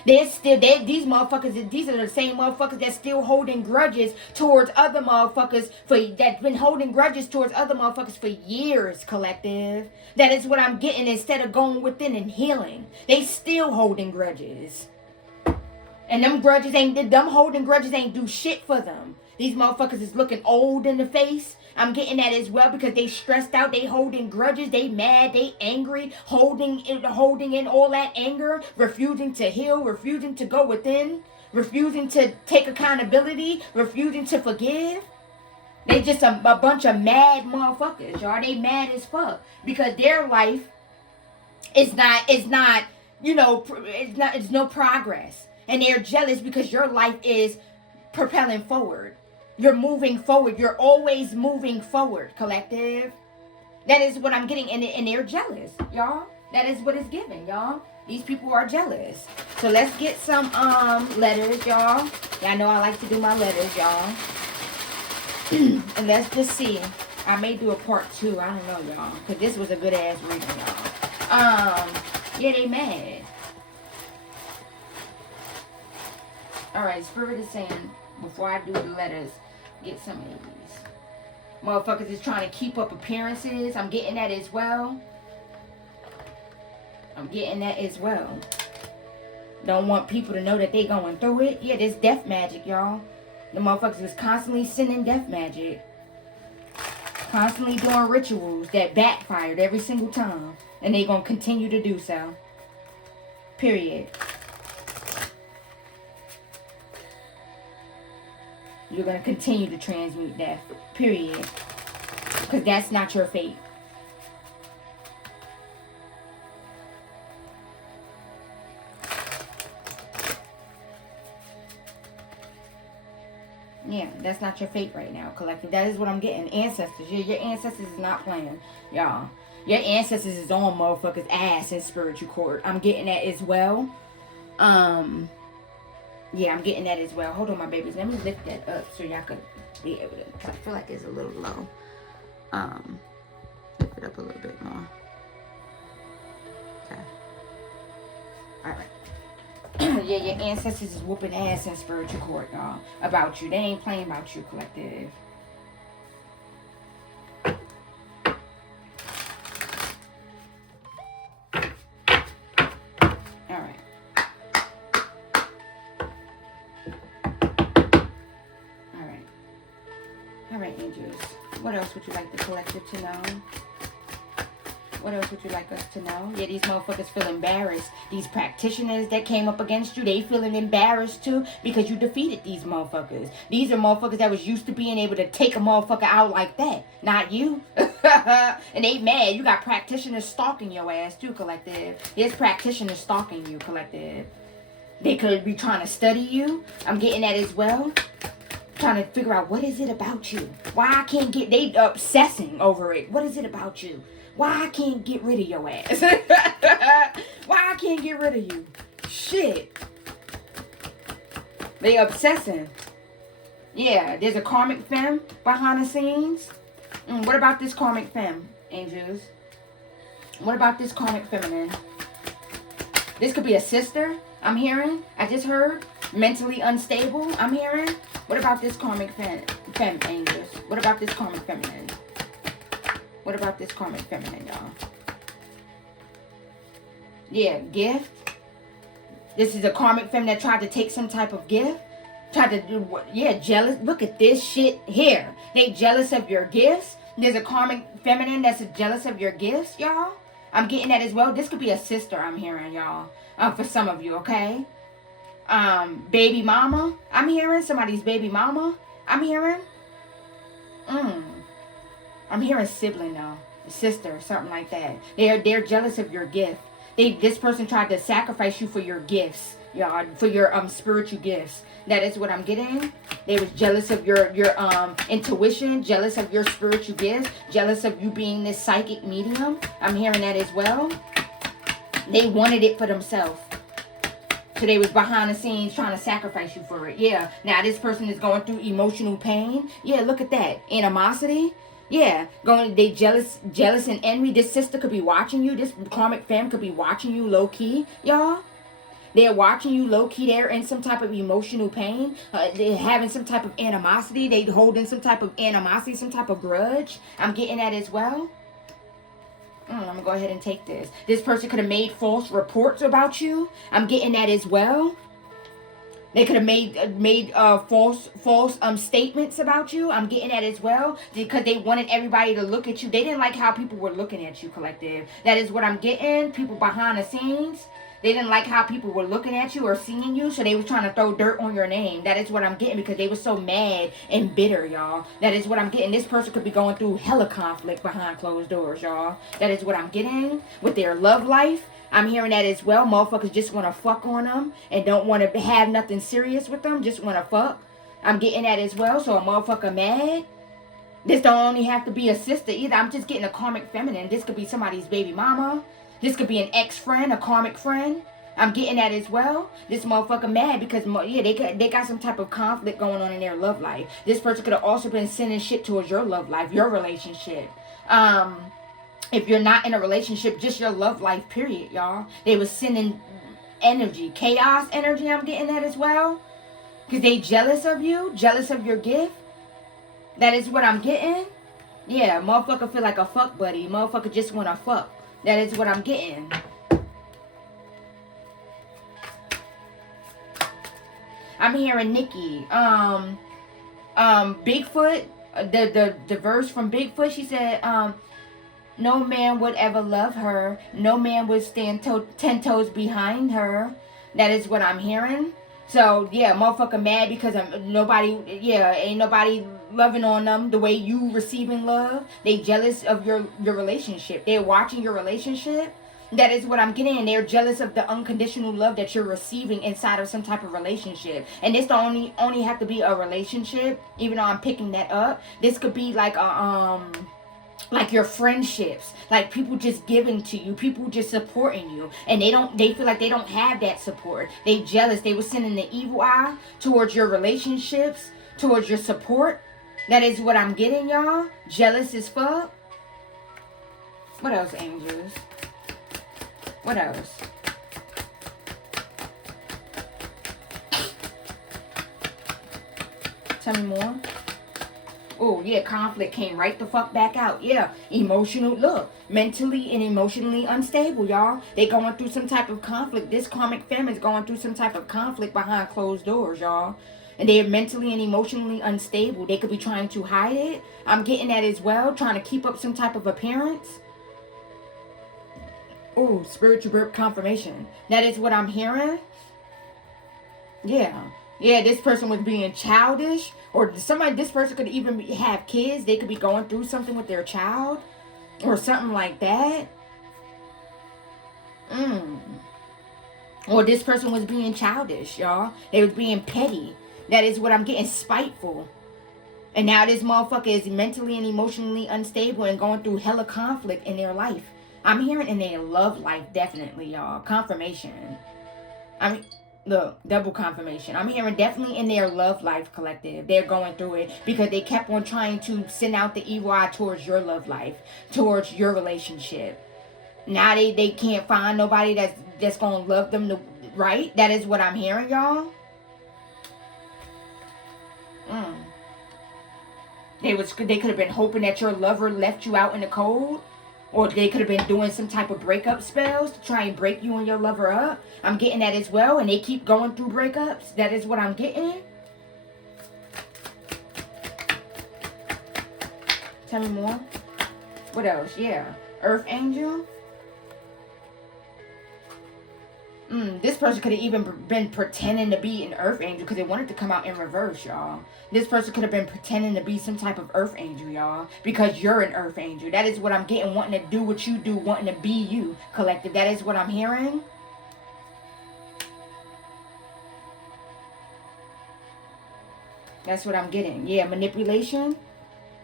These motherfuckers, these are the same motherfuckers that's still holding grudges towards other motherfuckers that's been holding grudges towards other motherfuckers for years, collective. That is what I'm getting instead of going within and healing. They still holding grudges. And them holding grudges ain't do shit for them. These motherfuckers is looking old in the face. I'm getting that as well because they stressed out. They holding grudges. They mad. They angry. Holding in all that anger. Refusing to heal. Refusing to go within. Refusing to take accountability. Refusing to forgive. They just a bunch of mad motherfuckers, y'all. They mad as fuck because their life is not, it's no progress. And they're jealous because your life is propelling forward. You're moving forward. You're always moving forward, collective. That is what I'm getting. And they're jealous, y'all. That is what it's giving, y'all. These people are jealous. So let's get some letters, y'all. Y'all know I like to do my letters, y'all. And let's just see. I may do a part 2. I don't know, y'all. Because this was a good ass reading, y'all. Yeah, they mad. Alright, Spirit is saying, before I do the letters, get some of these. Motherfuckers is trying to keep up appearances. I'm getting that as well. Don't want people to know that they going through it. Yeah, this death magic, y'all. The motherfuckers was constantly sending death magic. Constantly doing rituals that backfired every single time. And they gonna continue to do so. Period. You're going to continue to transmute death. Period. Because that's not your fate. Yeah, that's not your fate right now, collective. That is what I'm getting. Ancestors. Your ancestors is not playing, y'all. Your ancestors is on motherfuckers' ass in spiritual court. I'm getting that as well. Um, yeah, I'm getting that as well. Hold on, my babies. Let me lift that up so y'all could be able to. I feel like it's a little low. Lift it up a little bit more. Okay. All right. Yeah, your ancestors is whooping ass in spiritual court, y'all. About you. They ain't playing about you, collective. Alright. Alright. Alright, angels. What else would you like the collective to know? What else would you like us to know? Yeah, these motherfuckers feel embarrassed. These practitioners that came up against you, they feeling embarrassed too because you defeated these motherfuckers. These are motherfuckers that was used to being able to take a motherfucker out like that. Not you. And they mad. You got practitioners stalking your ass too, collective. There's practitioners stalking you, collective. They could be trying to study you. I'm getting that as well. Trying to figure out what is it about you. Why I can't get, they obsessing over it. What is it about you? Why I can't get rid of your ass? Why I can't get rid of you? Shit. They obsessing. Yeah, there's a karmic femme behind the scenes. What about this karmic femme, angels? What about this karmic feminine? This could be a sister, I'm hearing. I just heard. Mentally unstable, I'm hearing. What about this karmic femme, angels? What about this karmic feminine? What about this karmic feminine, y'all? Yeah, gift. This is a karmic feminine that tried to take some type of gift. Tried to do what? Yeah, jealous. Look at this shit here. They jealous of your gifts. There's a karmic feminine that's jealous of your gifts, y'all. I'm getting that as well. This could be a sister, I'm hearing, y'all. For some of you, okay? Baby mama. I'm hearing somebody's baby mama. I'm hearing. I'm hearing sibling though, sister, something like that. They're jealous of your gift. This person tried to sacrifice you for your gifts, y'all, for your spiritual gifts. That is what I'm getting. They was jealous of your intuition, jealous of your spiritual gifts, jealous of you being this psychic medium. I'm hearing that as well. They wanted it for themselves. So they was behind the scenes trying to sacrifice you for it. Yeah. Now this person is going through emotional pain. Yeah, look at that. Animosity. Yeah, they jealous and envy. This sister could be watching you. This karmic fam could be watching you low key, y'all. They're watching you low key. They're in some type of emotional pain. They're having some type of animosity. They holding some type of animosity, some type of grudge. I'm getting that as well. I'm gonna go ahead and take this. This person could have made false reports about you. I'm getting that as well. They could have made false statements about you. I'm getting that as well because they wanted everybody to look at you. They didn't like how people were looking at you, collective. That is what I'm getting. People behind the scenes. They didn't like how people were looking at you or seeing you, so they was trying to throw dirt on your name. That is what I'm getting because they were so mad and bitter, y'all. That is what I'm getting. This person could be going through hella conflict behind closed doors, y'all. That is what I'm getting with their love life. I'm hearing that as well. Motherfuckers just want to fuck on them and don't want to have nothing serious with them. Just want to fuck. I'm getting that as well. So a motherfucker mad. This don't only have to be a sister either. I'm just getting a karmic feminine. This could be somebody's baby mama. This could be an ex-friend, a karmic friend. I'm getting that as well. This motherfucker mad because, yeah, they got some type of conflict going on in their love life. This person could have also been sending shit towards your love life, your relationship. If you're not in a relationship, just your love life, period, y'all. They was sending energy, chaos energy. I'm getting that as well. Because they jealous of you, jealous of your gift. That is what I'm getting. Yeah, motherfucker feel like a fuck buddy. Motherfucker just want to fuck. That is what I'm getting. I'm hearing Nikki. Bigfoot. The verse from Bigfoot, she said, no man would ever love her. No man would stand 10 toes behind her. That is what I'm hearing. So, yeah, motherfucker mad because ain't nobody loving on them the way you receiving love. They jealous of your relationship. They're watching your relationship. That is what I'm getting. And they're jealous of the unconditional love that you're receiving inside of some type of relationship. And this don't only have to be a relationship, even though I'm picking that up. This could be like a like your friendships, like people just giving to you, people just supporting you, and they feel like they don't have that support. They jealous. They were sending the evil eye towards your relationships, towards your support. That is what I'm getting, y'all. Jealous as fuck. What else, angels? What else? Tell me more. Oh, yeah, conflict came right the fuck back out. Yeah, emotional, look, mentally and emotionally unstable, y'all. They going through some type of conflict. This karmic family is going through some type of conflict behind closed doors, y'all. And they are mentally and emotionally unstable. They could be trying to hide it. I'm getting that as well, trying to keep up some type of appearance. Oh, spiritual birth confirmation. That is what I'm hearing. Yeah. Yeah, this person was being childish. Or this person could even have kids. They could be going through something with their child. Or something like that. Or this person was being childish, y'all. They was being petty. That is what I'm getting, spiteful. And now this motherfucker is mentally and emotionally unstable and going through hella conflict in their life. I'm hearing in their love life, definitely, y'all. Confirmation. I mean, look, double confirmation. I'm hearing definitely in their love life, collective. They're going through it because they kept on trying to send out the evil eye towards your love life, towards your relationship. Now they can't find nobody that's going to love them right. That is what I'm hearing, y'all. They could have been hoping that your lover left you out in the cold. Or they could have been doing some type of breakup spells to try and break you and your lover up. I'm getting that as well. And they keep going through breakups. That is what I'm getting. Tell me more. What else? Yeah. Earth Angel. This person could have even been pretending to be an Earth Angel because they wanted to come out in reverse, y'all. This person could have been pretending to be some type of Earth Angel, y'all, because you're an Earth Angel. That is what I'm getting, wanting to do what you do, wanting to be you, collective. That is what I'm hearing. That's what I'm getting. Yeah, manipulation.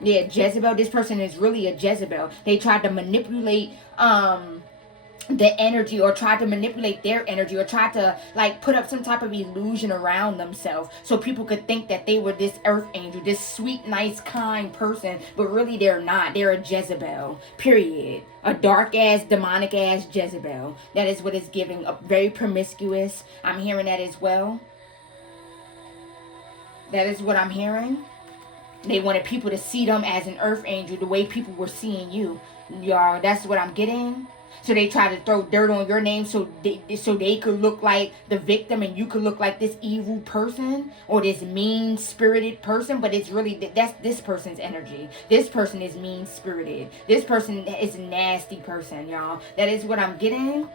Yeah, Jezebel. This person is really a Jezebel. They tried to manipulate, the energy, or try to manipulate their energy, or try to like put up some type of illusion around themselves so people could think that they were this Earth Angel, this sweet, nice, kind person, but really they're not. They're a Jezebel, period. A dark ass, demonic ass Jezebel. That is what it's giving. A very promiscuous. I'm hearing that as well. That is what I'm hearing. They wanted people to see them as an Earth Angel the way people were seeing you, y'all. That's what I'm getting. So they try to throw dirt on your name so they could look like the victim and you could look like this evil person or this mean-spirited person. But it's really, that's this person's energy. This person is mean-spirited. This person is a nasty person, y'all. That is what I'm getting.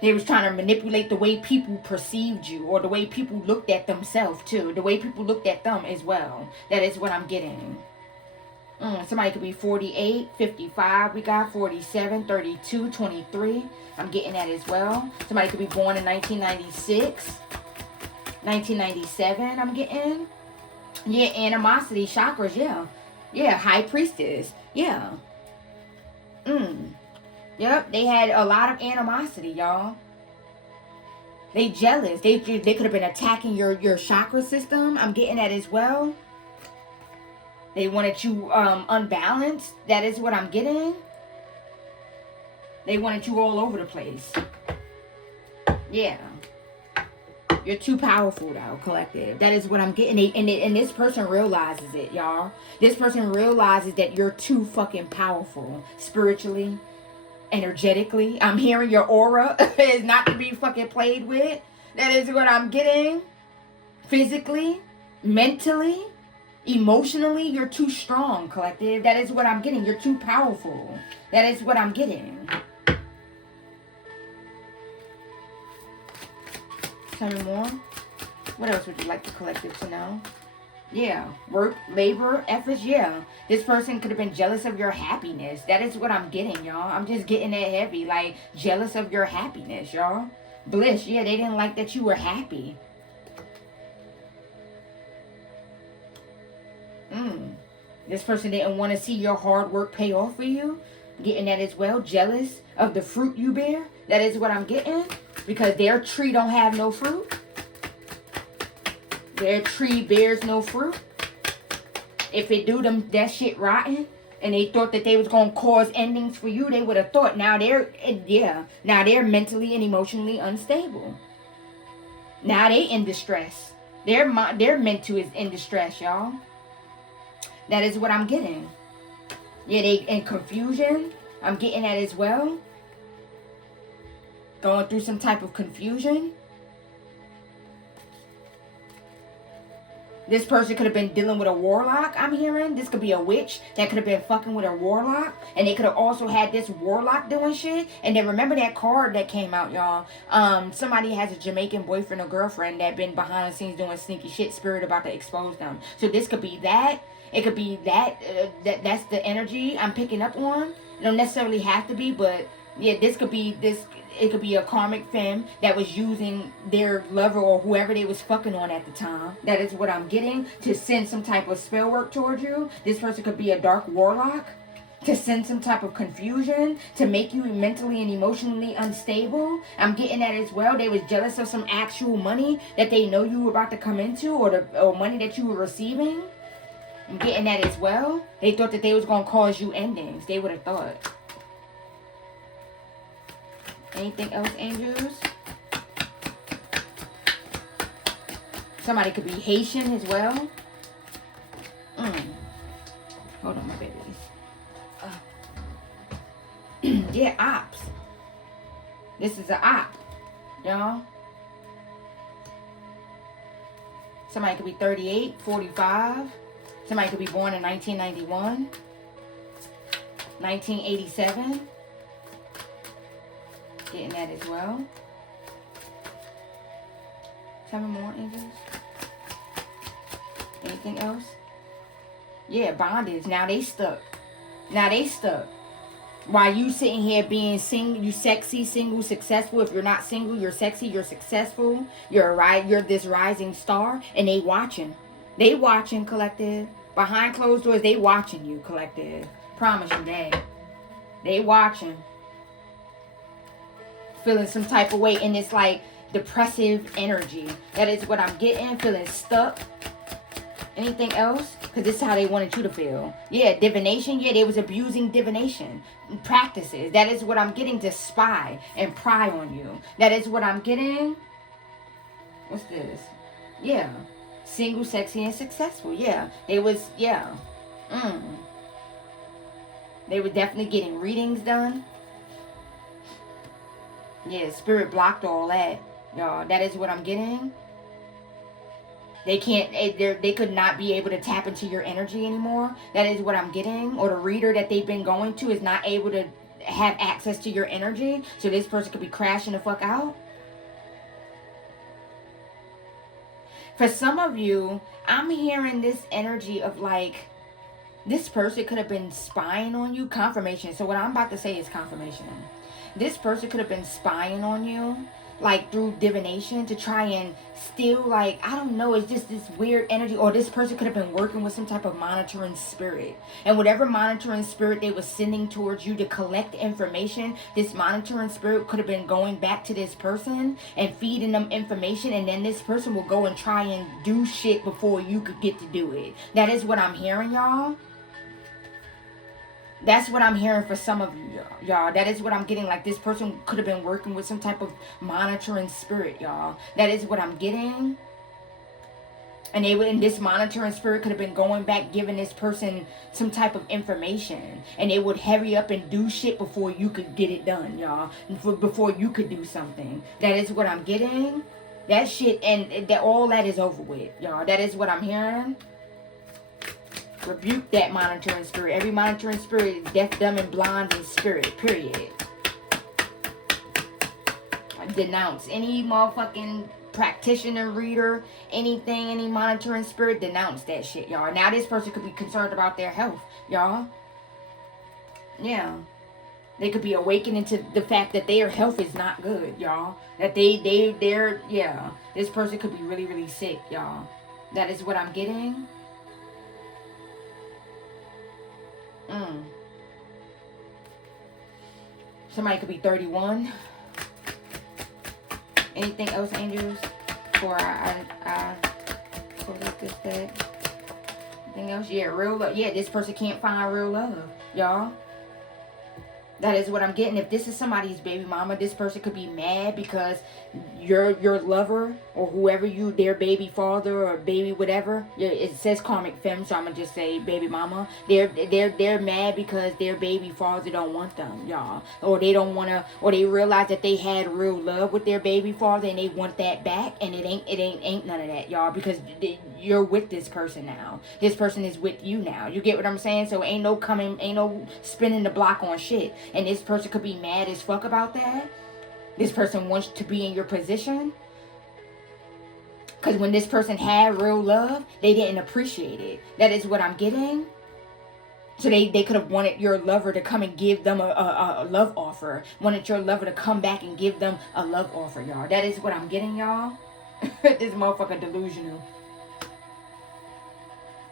They was trying to manipulate the way people perceived you, or the way people looked at themselves too. The way people looked at them as well. That is what I'm getting. Somebody could be 48, 55. We got 47, 32, 23. I'm getting that as well. Somebody could be born in 1996, 1997. I'm getting. Yeah, animosity, chakras. Yeah. Yeah, high priestess. Yeah. Yep, they had a lot of animosity, y'all. They jealous. They could have been attacking your chakra system. I'm getting that as well. They wanted you unbalanced. That is what I'm getting. They wanted you all over the place. Yeah. You're too powerful, though, collective. That is what I'm getting. And this person realizes it, y'all. This person realizes that you're too fucking powerful. Spiritually, energetically. I'm hearing your aura is not to be fucking played with. That is what I'm getting. Physically, mentally, emotionally, you're too strong, collective. That is what I'm getting. You're too powerful. That is what I'm getting. Tell me more. What else would you like the collective to know? Yeah. Work, labor, efforts, yeah. This person could have been jealous of your happiness. That is what I'm getting, y'all. I'm just getting that heavy. Like, jealous of your happiness, y'all. Bliss, yeah, they didn't like that you were happy. This person didn't want to see your hard work pay off for you. Getting that as well. Jealous of the fruit you bear. That is what I'm getting. Because their tree don't have no fruit. Their tree bears no fruit. If it do them that shit rotten, and they thought that they was gonna cause endings for you, they would have thought. Now they're mentally and emotionally unstable. Now they in distress. Their mental is in distress, y'all. That is what I'm getting. Yeah, they in confusion. I'm getting that as well. Going through some type of confusion. This person could have been dealing with a warlock, I'm hearing. This could be a witch that could have been fucking with a warlock. And they could have also had this warlock doing shit. And then remember that card that came out, y'all. Somebody has a Jamaican boyfriend or girlfriend that been behind the scenes doing sneaky shit. Spirit about to expose them. So this could be that. It could be that. That's the energy I'm picking up on. It don't necessarily have to be, but yeah, this could be this. It could be a karmic femme that was using their lover or whoever they was fucking on at the time. That is what I'm getting, to send some type of spell work towards you. This person could be a dark warlock to send some type of confusion, to make you mentally and emotionally unstable. I'm getting that as well. They was jealous of some actual money that they know you were about to come into, or money that you were receiving. I'm getting that as well. They thought that they was going to cause you endings. They would have thought. Anything else, angels? Somebody could be Haitian as well. Hold on, my babies. Yeah, ops. This is an op, y'all. Somebody could be 38, 45. Somebody could be born in 1991, 1987. Getting that as well. 7 more, angels. Anything else? Yeah, bondage. Now they stuck. While you sitting here being single, you sexy, single, successful. If you're not single, you're sexy, you're successful. You're this rising star, and they watching. They watching, collective. Behind closed doors, they watching you, collective. Promise you that. They watching. Feeling some type of way, and it's like depressive energy. That is what I'm getting. Feeling stuck. Anything else? Because this is how they wanted you to feel. Yeah, divination. Yeah, they was abusing divination practices. That is what I'm getting, to spy and pry on you. That is what I'm getting. What's this? Yeah. Single, sexy, and successful. Yeah. They was, yeah. They were definitely getting readings done. Yeah, spirit blocked all that. Y'all, that is what I'm getting. They can't, they could not be able to tap into your energy anymore. That is what I'm getting. Or the reader that they've been going to is not able to have access to your energy. So this person could be crashing the fuck out. For some of you, I'm hearing this energy of like, this person could have been spying on you. Confirmation. So what I'm about to say is confirmation. This person could have been spying on you, like through divination, to try and steal, like, I don't know, it's just this weird energy. Or this person could have been working with some type of monitoring spirit. And whatever monitoring spirit they were sending towards you to collect information, this monitoring spirit could have been going back to this person and feeding them information. And then this person will go and try and do shit before you could get to do it. That is what I'm hearing, y'all. That's what I'm hearing for some of you, y'all. That is what I'm getting. Like, this person could have been working with some type of monitoring spirit, y'all. That is what I'm getting. And this monitoring spirit could have been going back, giving this person some type of information. And they would hurry up and do shit before you could get it done, y'all. Before you could do something. That is what I'm getting. That shit, and all that is over with, y'all. That is what I'm hearing. Rebuke that monitoring spirit. Every monitoring spirit is deaf, dumb, and blind in spirit. Period. I denounce any motherfucking practitioner, reader, anything, any monitoring spirit, denounce that shit, y'all. Now this person could be concerned about their health, y'all. Yeah. They could be awakening to the fact that their health is not good, y'all. That they're, yeah. This person could be really, really sick, y'all. That is what I'm getting. Somebody could be 31. Anything else, angels? Before I collect this deck. Anything else? Yeah, real love. Yeah, this person can't find real love, y'all. That is what I'm getting. If this is somebody's baby mama, this person could be mad because your lover or whoever their baby father or baby whatever. It says karmic femme, so I'm gonna just say baby mama. They're mad because their baby father don't want them, y'all, or they don't wanna, or they realize that they had real love with their baby father and they want that back, and it ain't none of that, y'all, because you're with this person now. This person is with you now. You get what I'm saying? So ain't no spinning the block on shit. And this person could be mad as fuck about that. This person wants to be in your position. Because when this person had real love, they didn't appreciate it. That is what I'm getting. So they could have wanted your lover to come and give them a love offer. Wanted your lover to come back and give them a love offer, y'all. That is what I'm getting, y'all. This motherfucker delusional.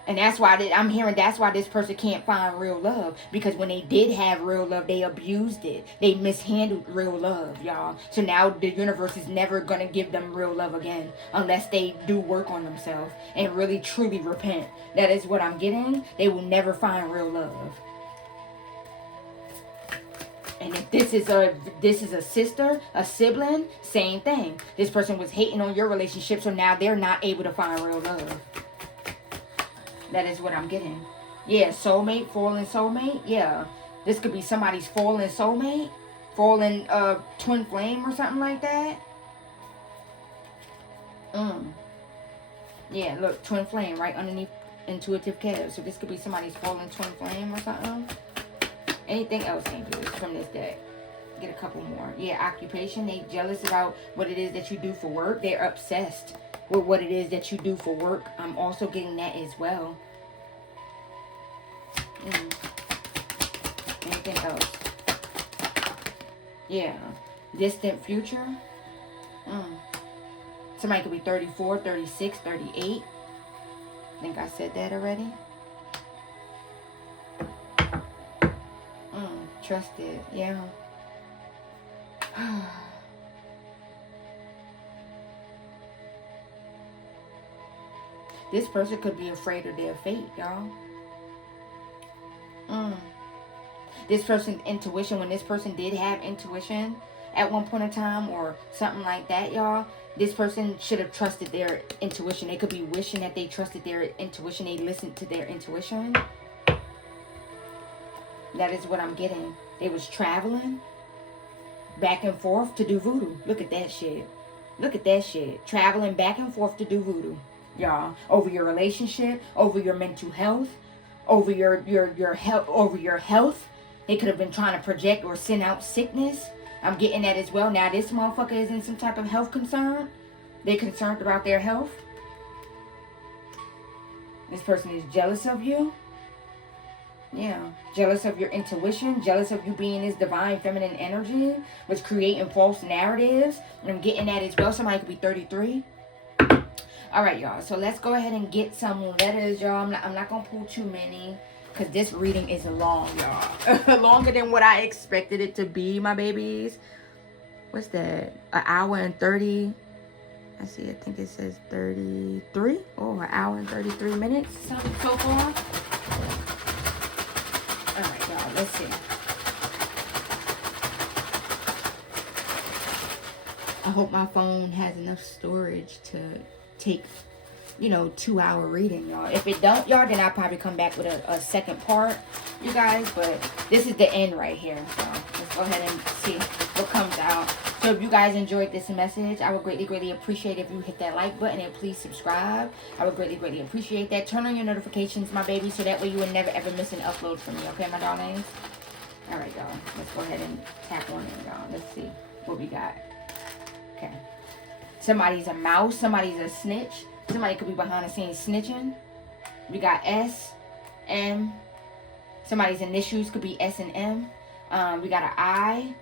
And that's why I'm hearing that's why this person can't find real love. Because when they did have real love, they abused it. They mishandled real love, y'all. So now the universe is never going to give them real love again. Unless they do work on themselves and really truly repent. That is what I'm getting. They will never find real love. And if this is a sister, a sibling, same thing. This person was hating on your relationship, so now they're not able to find real love. That is what I'm getting. Yeah, soulmate, fallen soulmate. Yeah, this could be somebody's fallen soulmate, fallen twin flame or something like that. Yeah, look, twin flame right underneath intuitive Kev. So this could be somebody's fallen twin flame or something. Anything else, angels, from this deck? Get a couple more. Yeah, occupation. They jealous about what it is that you do for work. They're obsessed with what it is that you do for work. I'm also getting that as well. Anything else? Yeah. Distant future. Somebody could be 34, 36, 38. I think I said that already. Trusted. Yeah. This person could be afraid of their fate, y'all. This person's intuition, when this person did have intuition at one point in time or something like that, y'all, this person should have trusted their intuition. They could be wishing that they trusted their intuition. They listened to their intuition. That is what I'm getting. They was traveling back and forth to do voodoo. Look at that shit. Look at that shit. Traveling back and forth to do voodoo. Y'all, over your relationship, over your mental health, over your health, over your health. They could have been trying to project or send out sickness. I'm getting that as well. Now this motherfucker is in some type of health concern. They're concerned about their health. This person is jealous of you. Yeah, jealous of your intuition, jealous of you being this divine feminine energy, was creating false narratives. And I'm getting that as well. Somebody could be 33. All right, y'all. So let's go ahead and get some letters, y'all. I'm not going to pull too many because this reading is long, y'all. Longer than what I expected it to be, my babies. What's that? An hour and 30. I see. I think it says 33. Oh, an hour and 33 minutes. Something so far. All right, y'all. Let's see. I hope my phone has enough storage to take, 2-hour reading, y'all. If it don't, y'all, then I'll probably come back with a second part, you guys. But this is the end right here. So let's go ahead and see what comes out. So if you guys enjoyed this message, I would greatly appreciate if you hit that like button and please subscribe. I would greatly appreciate that. Turn on your notifications, my baby, so that way you will never ever miss an upload from me. Okay, my darlings? All right, y'all. Let's go ahead and tap on in, y'all. Let's see what we got. Okay. Somebody's a mouse. Somebody's a snitch. Somebody could be behind the scenes snitching. We got S, M. Somebody's initials could be S and M. We got an I.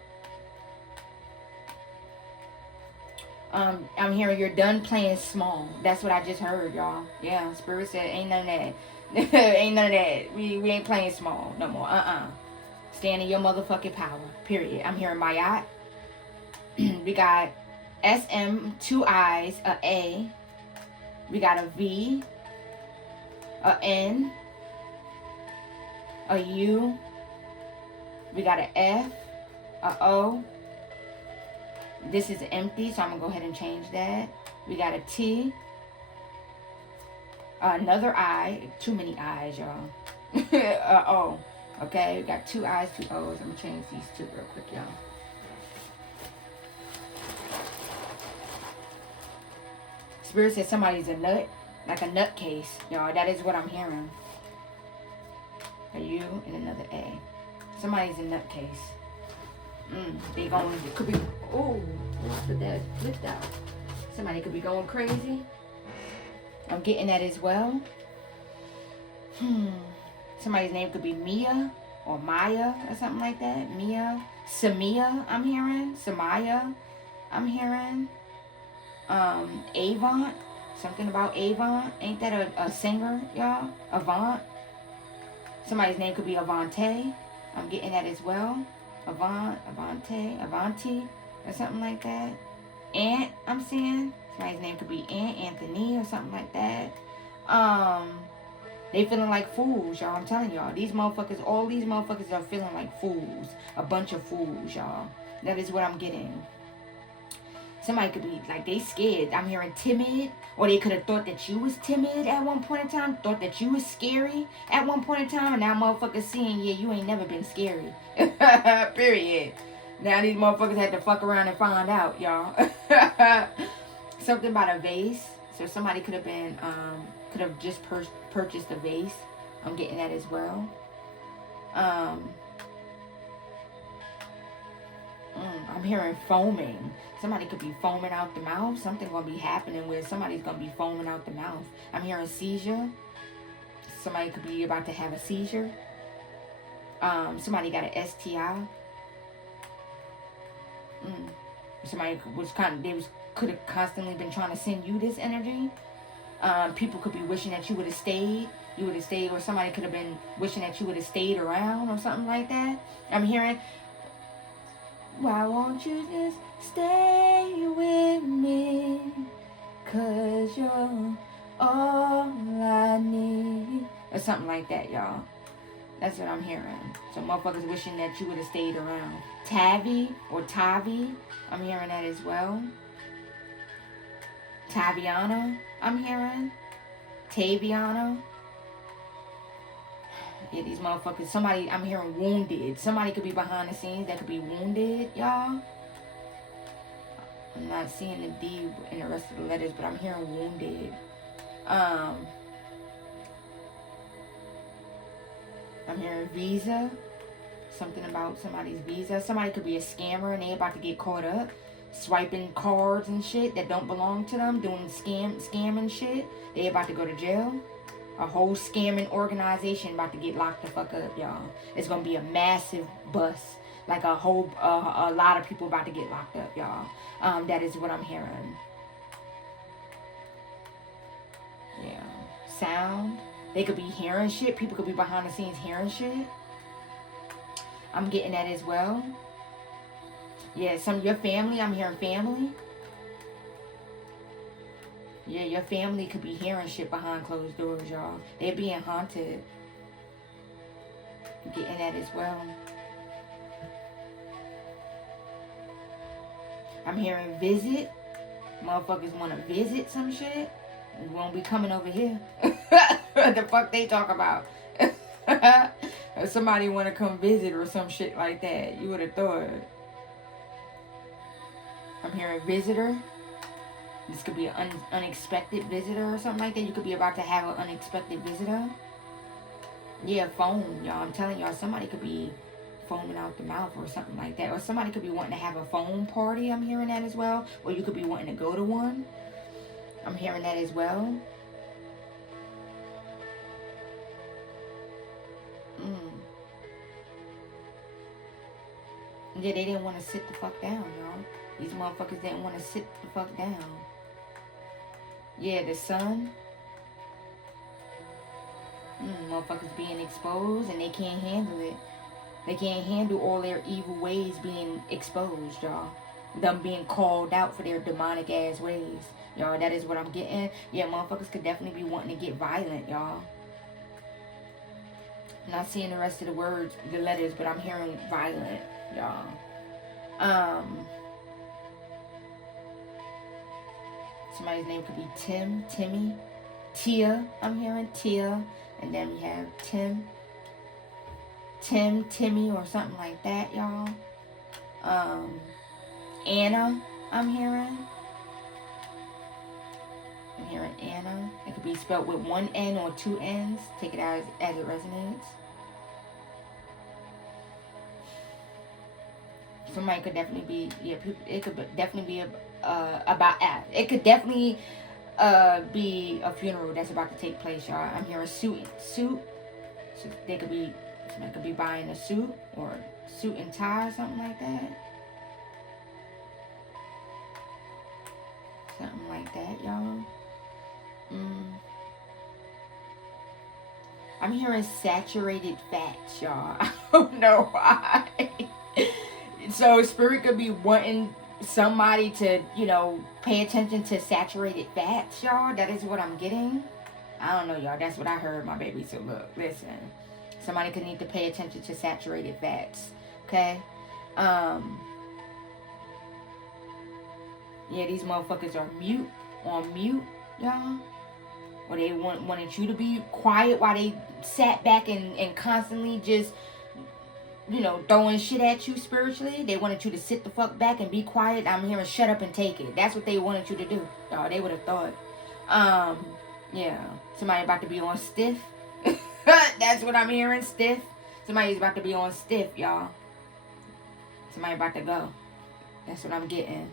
I'm hearing you're done playing small. That's what I just heard, y'all. Yeah, Spirit said ain't none of that. Ain't none of that. We ain't playing small no more. Stand in your motherfucking power. Period. I'm hearing Mayat. We got SM, 2 I's, a A. We got a V, a N, a U. We got an F, a O. This is empty, so I'm going to go ahead and change that. We got a T, another I. Too many I's, y'all. O. Okay, we got 2 I's, 2 O's. I'm going to change these two real quick, y'all. Spirit says somebody's a nut, like a nut case. Y'all, that is what I'm hearing. A U and another A. Somebody's a nut case. They going, it could be, oh, what's the that flipped out? Somebody could be going crazy. I'm getting that as well. Somebody's name could be Mia or Maya or something like that. Mia. Samia, I'm hearing. Samaya, I'm hearing. Avant. Something about Avant. Ain't that a singer, y'all? Avant. Somebody's name could be Avante. I'm getting that as well. Avant, Avante, Avanti, or something like that. Aunt, I'm seeing. Somebody's name could be Aunt, Anthony, or something like that. They feeling like fools, y'all. I'm telling y'all. These motherfuckers, all these motherfuckers are feeling like fools. A bunch of fools, y'all. That is what I'm getting. Somebody could be like, they scared. I'm hearing timid. Or they could have thought that you was timid at one point in time. Thought that you was scary at one point in time. And now motherfuckers seeing, yeah, you ain't never been scary. Period. Now these motherfuckers had to fuck around and find out, y'all. Something about a vase. So somebody could have been, could have just purchased a vase. I'm getting that as well. I'm hearing foaming. Somebody could be foaming out the mouth. Something gonna be happening where somebody's gonna be foaming out the mouth. I'm hearing seizure. Somebody could be about to have a seizure. Somebody got an STI. Somebody was could have constantly been trying to send you this energy. People could be wishing that you would have stayed. You would have stayed, or somebody could have been wishing that you would have stayed around or something like that. I'm hearing, why won't you just stay with me? 'Cause you're all I need. Or something like that, y'all. That's what I'm hearing. So motherfuckers wishing that you would have stayed around. Tavi or Tavi. I'm hearing that as well. Taviana, I'm hearing. Taviana. Yeah, these motherfuckers. Somebody, I'm hearing wounded. Somebody could be behind the scenes that could be wounded, y'all. I'm not seeing the D in the rest of the letters, but I'm hearing wounded. I'm hearing visa. Something about somebody's visa. Somebody could be a scammer and they about to get caught up. Swiping cards and shit that don't belong to them. Doing scamming shit. They about to go to jail. A whole scamming organization about to get locked the fuck up, y'all. It's gonna be a massive bust. Like a whole, a lot of people about to get locked up, y'all. That is what I'm hearing. Yeah. Sound. They could be hearing shit. People could be behind the scenes hearing shit. I'm getting that as well. Yeah, some of your family, I'm hearing family. Yeah, your family could be hearing shit behind closed doors, y'all. They're being haunted. I'm getting that as well. I'm hearing visit. Motherfuckers want to visit some shit. Won't be coming over here. What the fuck they talk about? Or somebody want to come visit or some shit like that. You would have thought. I'm hearing visitor. This could be an unexpected visitor or something like that. You could be about to have an unexpected visitor. Yeah, phone, y'all. I'm telling y'all, somebody could be foaming out the mouth or something like that. Or somebody could be wanting to have a foam party. I'm hearing that as well. Or you could be wanting to go to one. I'm hearing that as well. Yeah, they didn't want to sit the fuck down, y'all. These motherfuckers didn't want to sit the fuck down. Yeah, the sun. Motherfuckers being exposed and they can't handle it. They can't handle all their evil ways being exposed, y'all. Them being called out for their demonic ass ways. Y'all, that is what I'm getting. Yeah, motherfuckers could definitely be wanting to get violent, y'all. I'm not seeing the rest of the words, the letters, but I'm hearing violent, y'all. Somebody's name could be Tim, Timmy, Tia. I'm hearing Tia. And then we have Tim, Timmy, or something like that, y'all. Anna, I'm hearing. I'm hearing Anna. It could be spelled with one N or two N's. Take it as it resonates. Somebody could definitely be, yeah, it could definitely be about, it could definitely be a funeral that's about to take place, y'all. I'm hearing suit. So they could be, somebody could be buying a suit or suit and tie or something like that. Something like that, y'all. I'm hearing saturated fats, y'all. I don't know why. So spirit could be wanting somebody to, you know, pay attention to saturated fats, y'all. That is what I'm getting. I don't know, y'all. That's what I heard, my baby. So look, listen. Somebody could need to pay attention to saturated fats. Okay? Yeah, these motherfuckers are on mute, y'all. Or they wanted you to be quiet while they sat back and constantly just, you know, throwing shit at you spiritually. They wanted you to sit the fuck back and be quiet. I'm hearing shut up and take it. That's what they wanted you to do. Oh, they would have thought. Yeah. Somebody about to be on stiff. That's what I'm hearing, stiff. Somebody's about to be on stiff, y'all. Somebody about to go. That's what I'm getting.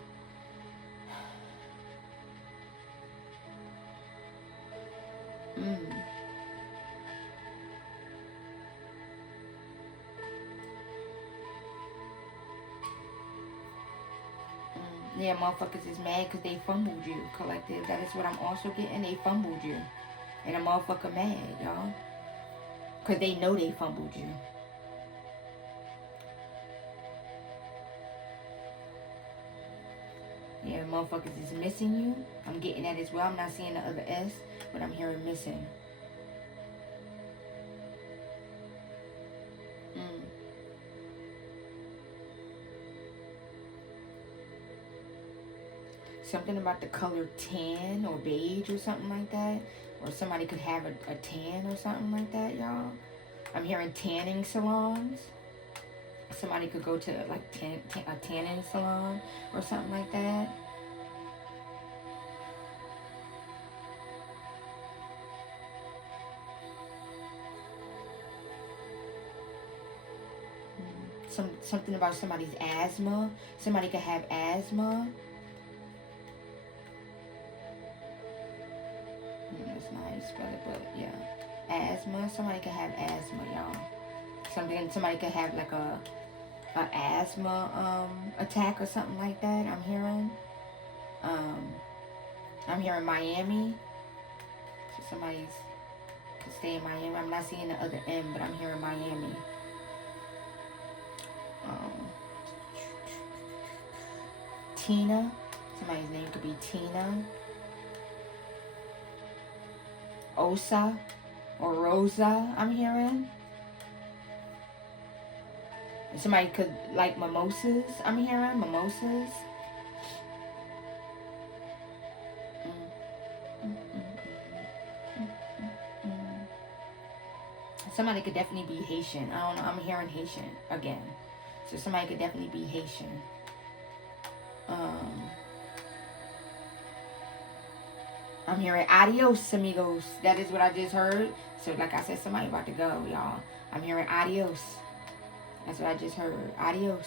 Yeah, motherfuckers is mad because they fumbled you, collective. That is what I'm also getting. They fumbled you. And a motherfucker mad, y'all. Because they know they fumbled you. Yeah, motherfuckers is missing you. I'm getting that as well. I'm not seeing the other S, but I'm hearing missing. Something about the color tan or beige or something like that. Or somebody could have a tan or something like that, y'all. I'm hearing tanning salons. Somebody could go to like a tanning salon or something like that. Something about somebody's asthma. Somebody could have asthma. That's not how you spell it, but yeah. Asthma. Somebody could have asthma, y'all. Somebody could have like a asthma attack or something like that. I'm hearing. I'm hearing Miami. So somebody's could stay in Miami. I'm not seeing the other M, but I'm hearing Miami. Tina. Somebody's name could be Tina. Osa or Rosa, I'm hearing. Somebody could like mimosas, I'm hearing. Mimosas. Somebody could definitely be Haitian. I don't know. I'm hearing Haitian again. So somebody could definitely be Haitian. I'm hearing adios, amigos. That is what I just heard. So like I said, somebody about to go, y'all. I'm hearing adios. That's what I just heard. Adios.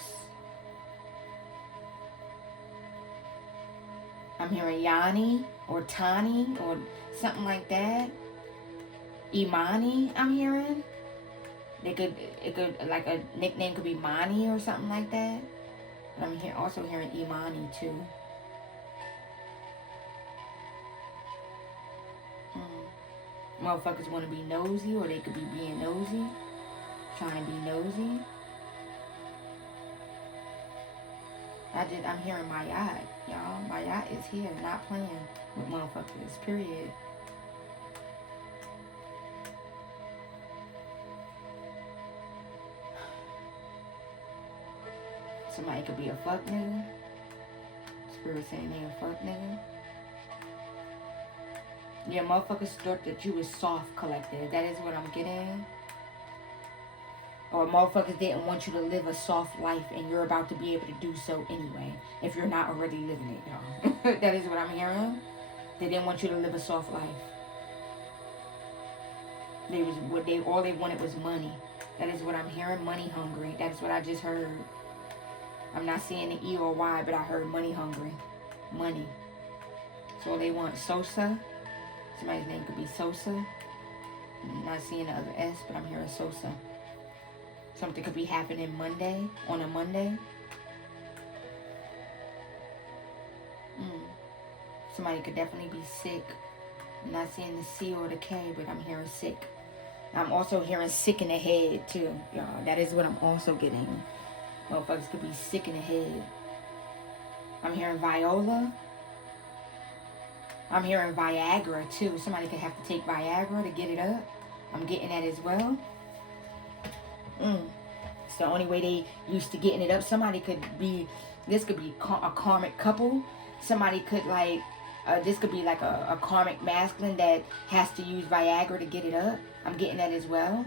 I'm hearing Yanni or Tani or something like that. Imani, I'm hearing. It could like a nickname could be Mani or something like that. But I'm also hearing Imani too. Motherfuckers want to be nosy, or they could be being nosy, trying to be nosy. I'm hearing Mayat, y'all. Mayat is here, not playing with motherfuckers, period. Somebody could be a fuck nigga. Spirit saying they a fuck nigga. Yeah, motherfuckers thought that you was soft, collective. That is what I'm getting. Or motherfuckers didn't want you to live a soft life, and you're about to be able to do so anyway, if you're not already living it, y'all. That is what I'm hearing. They didn't want you to live a soft life. All they wanted was money. That is what I'm hearing. Money hungry. That is what I just heard. I'm not seeing the E or Y, but I heard money hungry. Money. So they want Sosa. Somebody's name could be Sosa. I'm not seeing the other S, but I'm hearing Sosa. Something could be happening on a Monday. Somebody could definitely be sick. I'm not seeing the C or the K, but I'm hearing sick. I'm also hearing sick in the head too, y'all. That is what I'm also getting. Motherfuckers could be sick in the head. I'm hearing Viola. I'm hearing Viagra too. Somebody could have to take Viagra to get it up. I'm getting that as well. It's the only way they used to getting it up. Somebody could be, this could be a karmic couple. Somebody could this could be like a karmic masculine that has to use Viagra to get it up. I'm getting that as well.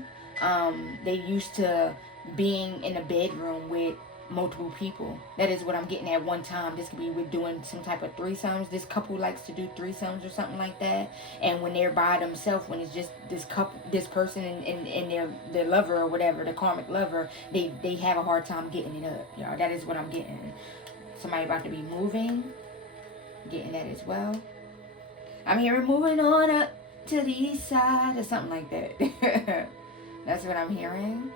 They used to being in a bedroom with multiple people. That is what I'm getting at one time. This could be with doing some type of threesomes. This couple likes to do threesomes or something like that. And when they're by themselves, when it's just this couple, this person and their lover or whatever, the karmic lover, they have a hard time getting it up. Y'all, that is what I'm getting. Somebody about to be moving. Getting that as well. I'm hearing moving on up to the east side or something like that. That's what I'm hearing.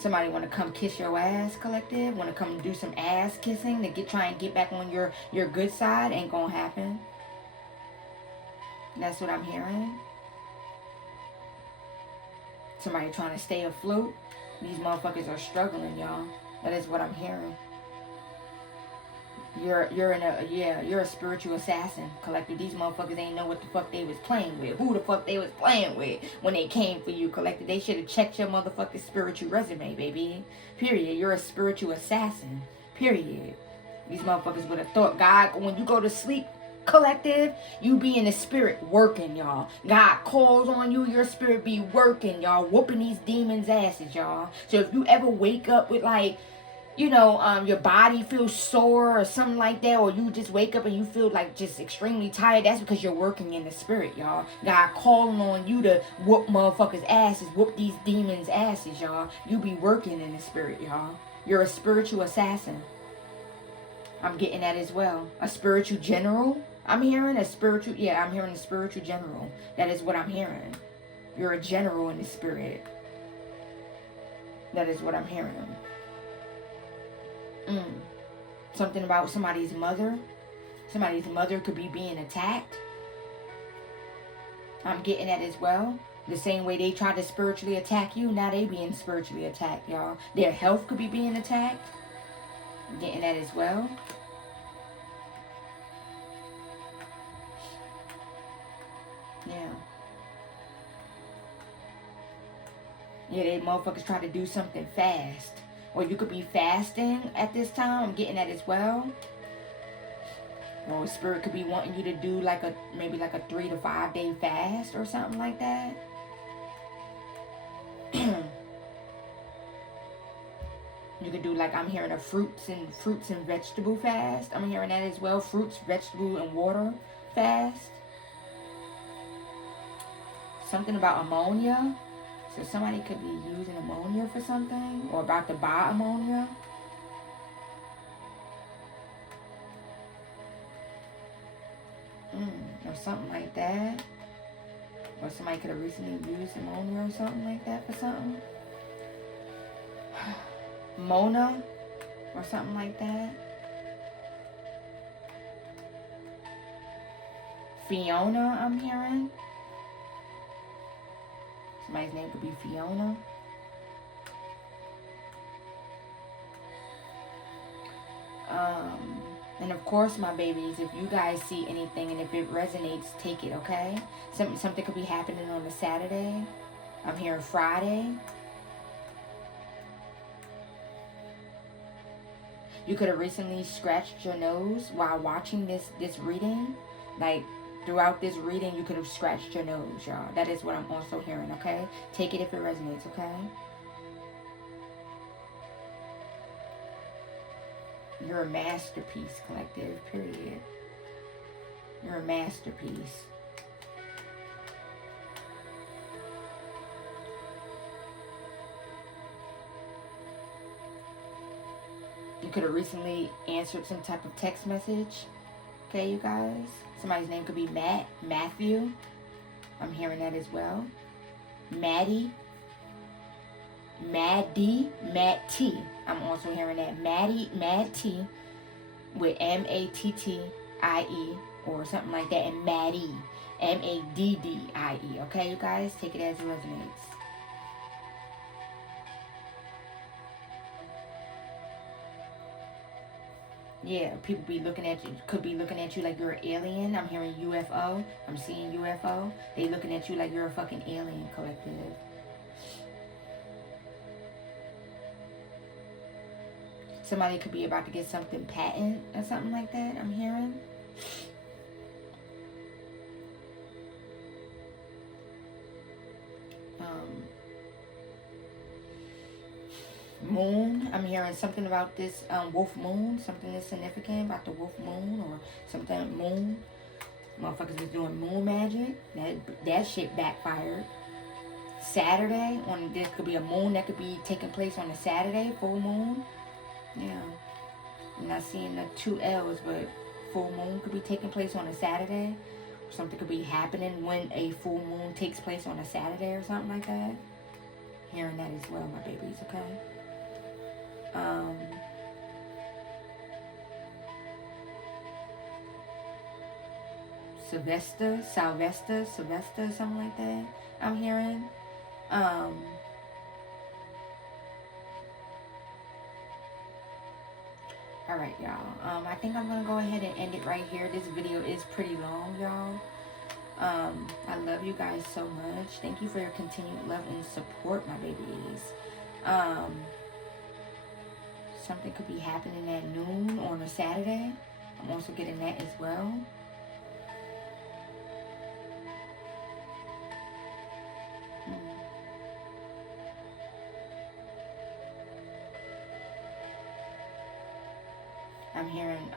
Somebody want to come kiss your ass, collective. Want to come do some ass kissing to try and get back on your good side. Ain't gonna happen. That's what I'm hearing. Somebody trying to stay afloat. These motherfuckers are struggling, y'all. That is what I'm hearing. You're a spiritual assassin, collective. These motherfuckers ain't know what the fuck they was playing with. Who the fuck they was playing with when they came for you, collective. They should have checked your motherfucking spiritual resume, baby. Period. You're a spiritual assassin. Period. These motherfuckers would have thought God, when you go to sleep, collective, you be in the spirit working, y'all. God calls on you, your spirit be working, y'all, whooping these demons' asses, y'all. So if you ever wake up with your body feels sore or something like that, or you just wake up and you feel like just extremely tired, that's because you're working in the spirit, y'all. God calling on you to whoop motherfuckers' asses, whoop these demons' asses, y'all. You be working in the spirit, y'all. You're a spiritual assassin. I'm getting that as well. A spiritual general. I'm hearing a spiritual, I'm hearing a spiritual general. That is what I'm hearing. You're a general in the spirit. That is what I'm hearing. Something about somebody's mother. Somebody's mother could be being attacked. I'm getting that as well. The same way they tried to spiritually attack you, now they being spiritually attacked, y'all. Their health could be being attacked. I'm getting that as well. Yeah, they motherfuckers try to do something fast. Or you could be fasting at this time. I'm getting that as well. Or spirit could be wanting you to do maybe like a 3 to 5 day fast or something like that. You could do I'm hearing a fruits and vegetable fast. I'm hearing that as well. Fruits, vegetable, and water fast. Something about ammonia. So somebody could be using ammonia for something, or about to buy ammonia. Or something like that. Or somebody could have recently used ammonia or something like that for something. Mona or something like that. Fiona, I'm hearing. Somebody's name could be Fiona. And of course, my babies, if you guys see anything and if it resonates, take it, okay? Something could be happening on a Saturday. I'm hearing Friday. You could have recently scratched your nose while watching this reading. Like, throughout this reading, you could have scratched your nose, y'all. That is what I'm also hearing, okay? Take it if it resonates, okay? You're a masterpiece, collective, period. You're a masterpiece. You could have recently answered some type of text message. Okay, you guys? Somebody's name could be Matthew. I'm hearing that as well. Maddie. Matty. I'm also hearing that. Matty with M-A-T-T-I-E or something like that. And Maddie. M-A-D-D-I-E. Okay, you guys? Take it as it resonates. Yeah, people be looking at you, could be looking at you like you're an alien. I'm hearing UFO. I'm seeing UFO. They looking at you like you're a fucking alien, collective. Somebody could be about to get something patent or something like that, I'm hearing. Moon, I'm hearing something about this wolf moon, something that's significant about the wolf moon or something moon. Motherfuckers was doing moon magic. That shit backfired. Saturday, on this could be a moon that could be taking place on a Saturday, full moon. Yeah. I'm not seeing the 2 L's, but full moon could be taking place on a Saturday. Something could be happening when a full moon takes place on a Saturday or something like that. Hearing that as well, my babies, okay? Sylvester, something like that. I'm hearing. Alright, y'all. I think I'm gonna go ahead and end it right here. This video is pretty long, y'all. I love you guys so much. Thank you for your continued love and support, my babies. Something could be happening at noon on a Saturday. I'm also getting that as well. I'm hearing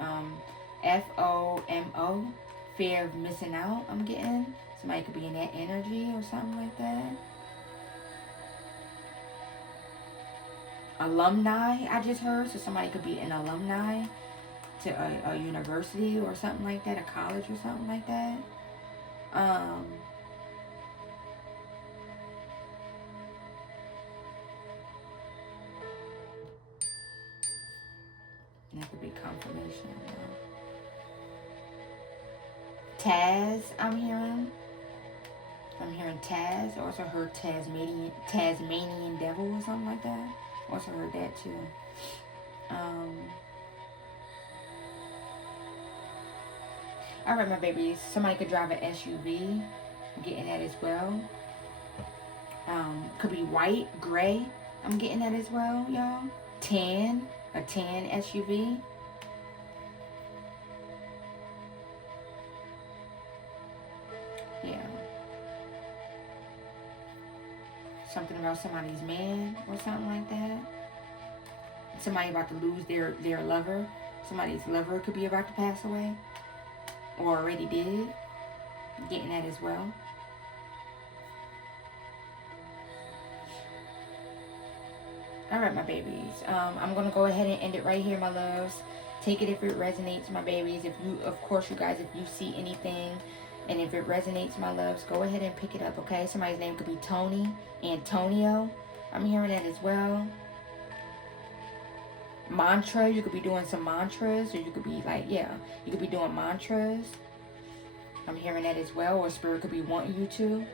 FOMO, fear of missing out. I'm getting somebody could be in that energy or something like that. Alumni, I just heard. So somebody could be an alumni to a university or something like that, a college or something like that. That could be confirmation. Taz, I'm hearing. I'm hearing Taz. I also heard Tasmanian devil or something like that. Also heard that too. Alright, my babies. Somebody could drive an SUV. I'm getting that as well. Could be white, gray. I'm getting that as well, y'all. Tan. A tan SUV. Yeah. Something about somebody's man or something like that. Somebody about to lose their lover. Somebody's lover could be about to pass away. Or already did. Getting that as well. All right, my babies. I'm gonna go ahead and end it right here, my loves. Take it if it resonates, my babies. If you, of course, you guys, if you see anything, and if it resonates, my loves, go ahead and pick it up. Okay. Somebody's name could be Tony, Antonio. I'm hearing that as well. Mantra. You could be doing some mantras, or you could be like, yeah, you could be doing mantras. I'm hearing that as well, or spirit could be wanting you to.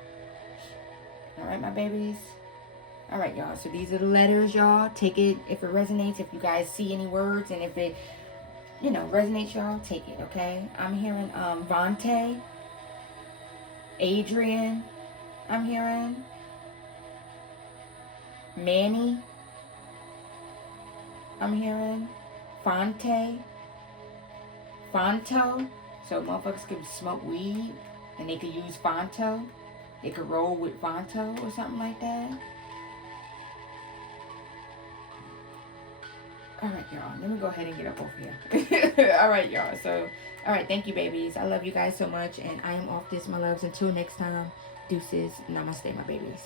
All right, my babies. All right, y'all. So these are the letters, y'all. Take it if it resonates. If you guys see any words, and if it, resonates, y'all, take it. Okay. I'm hearing Vontae, Adrian. I'm hearing Manny. I'm hearing Fonte, Fonto. So motherfuckers could smoke weed, and they could use Fonto. They could roll with Fonto or something like that. All right, y'all. Let me go ahead and get up over here. All right, y'all. So, all right. Thank you, babies. I love you guys so much. And I am off this, my loves. Until next time, deuces. Namaste, my babies.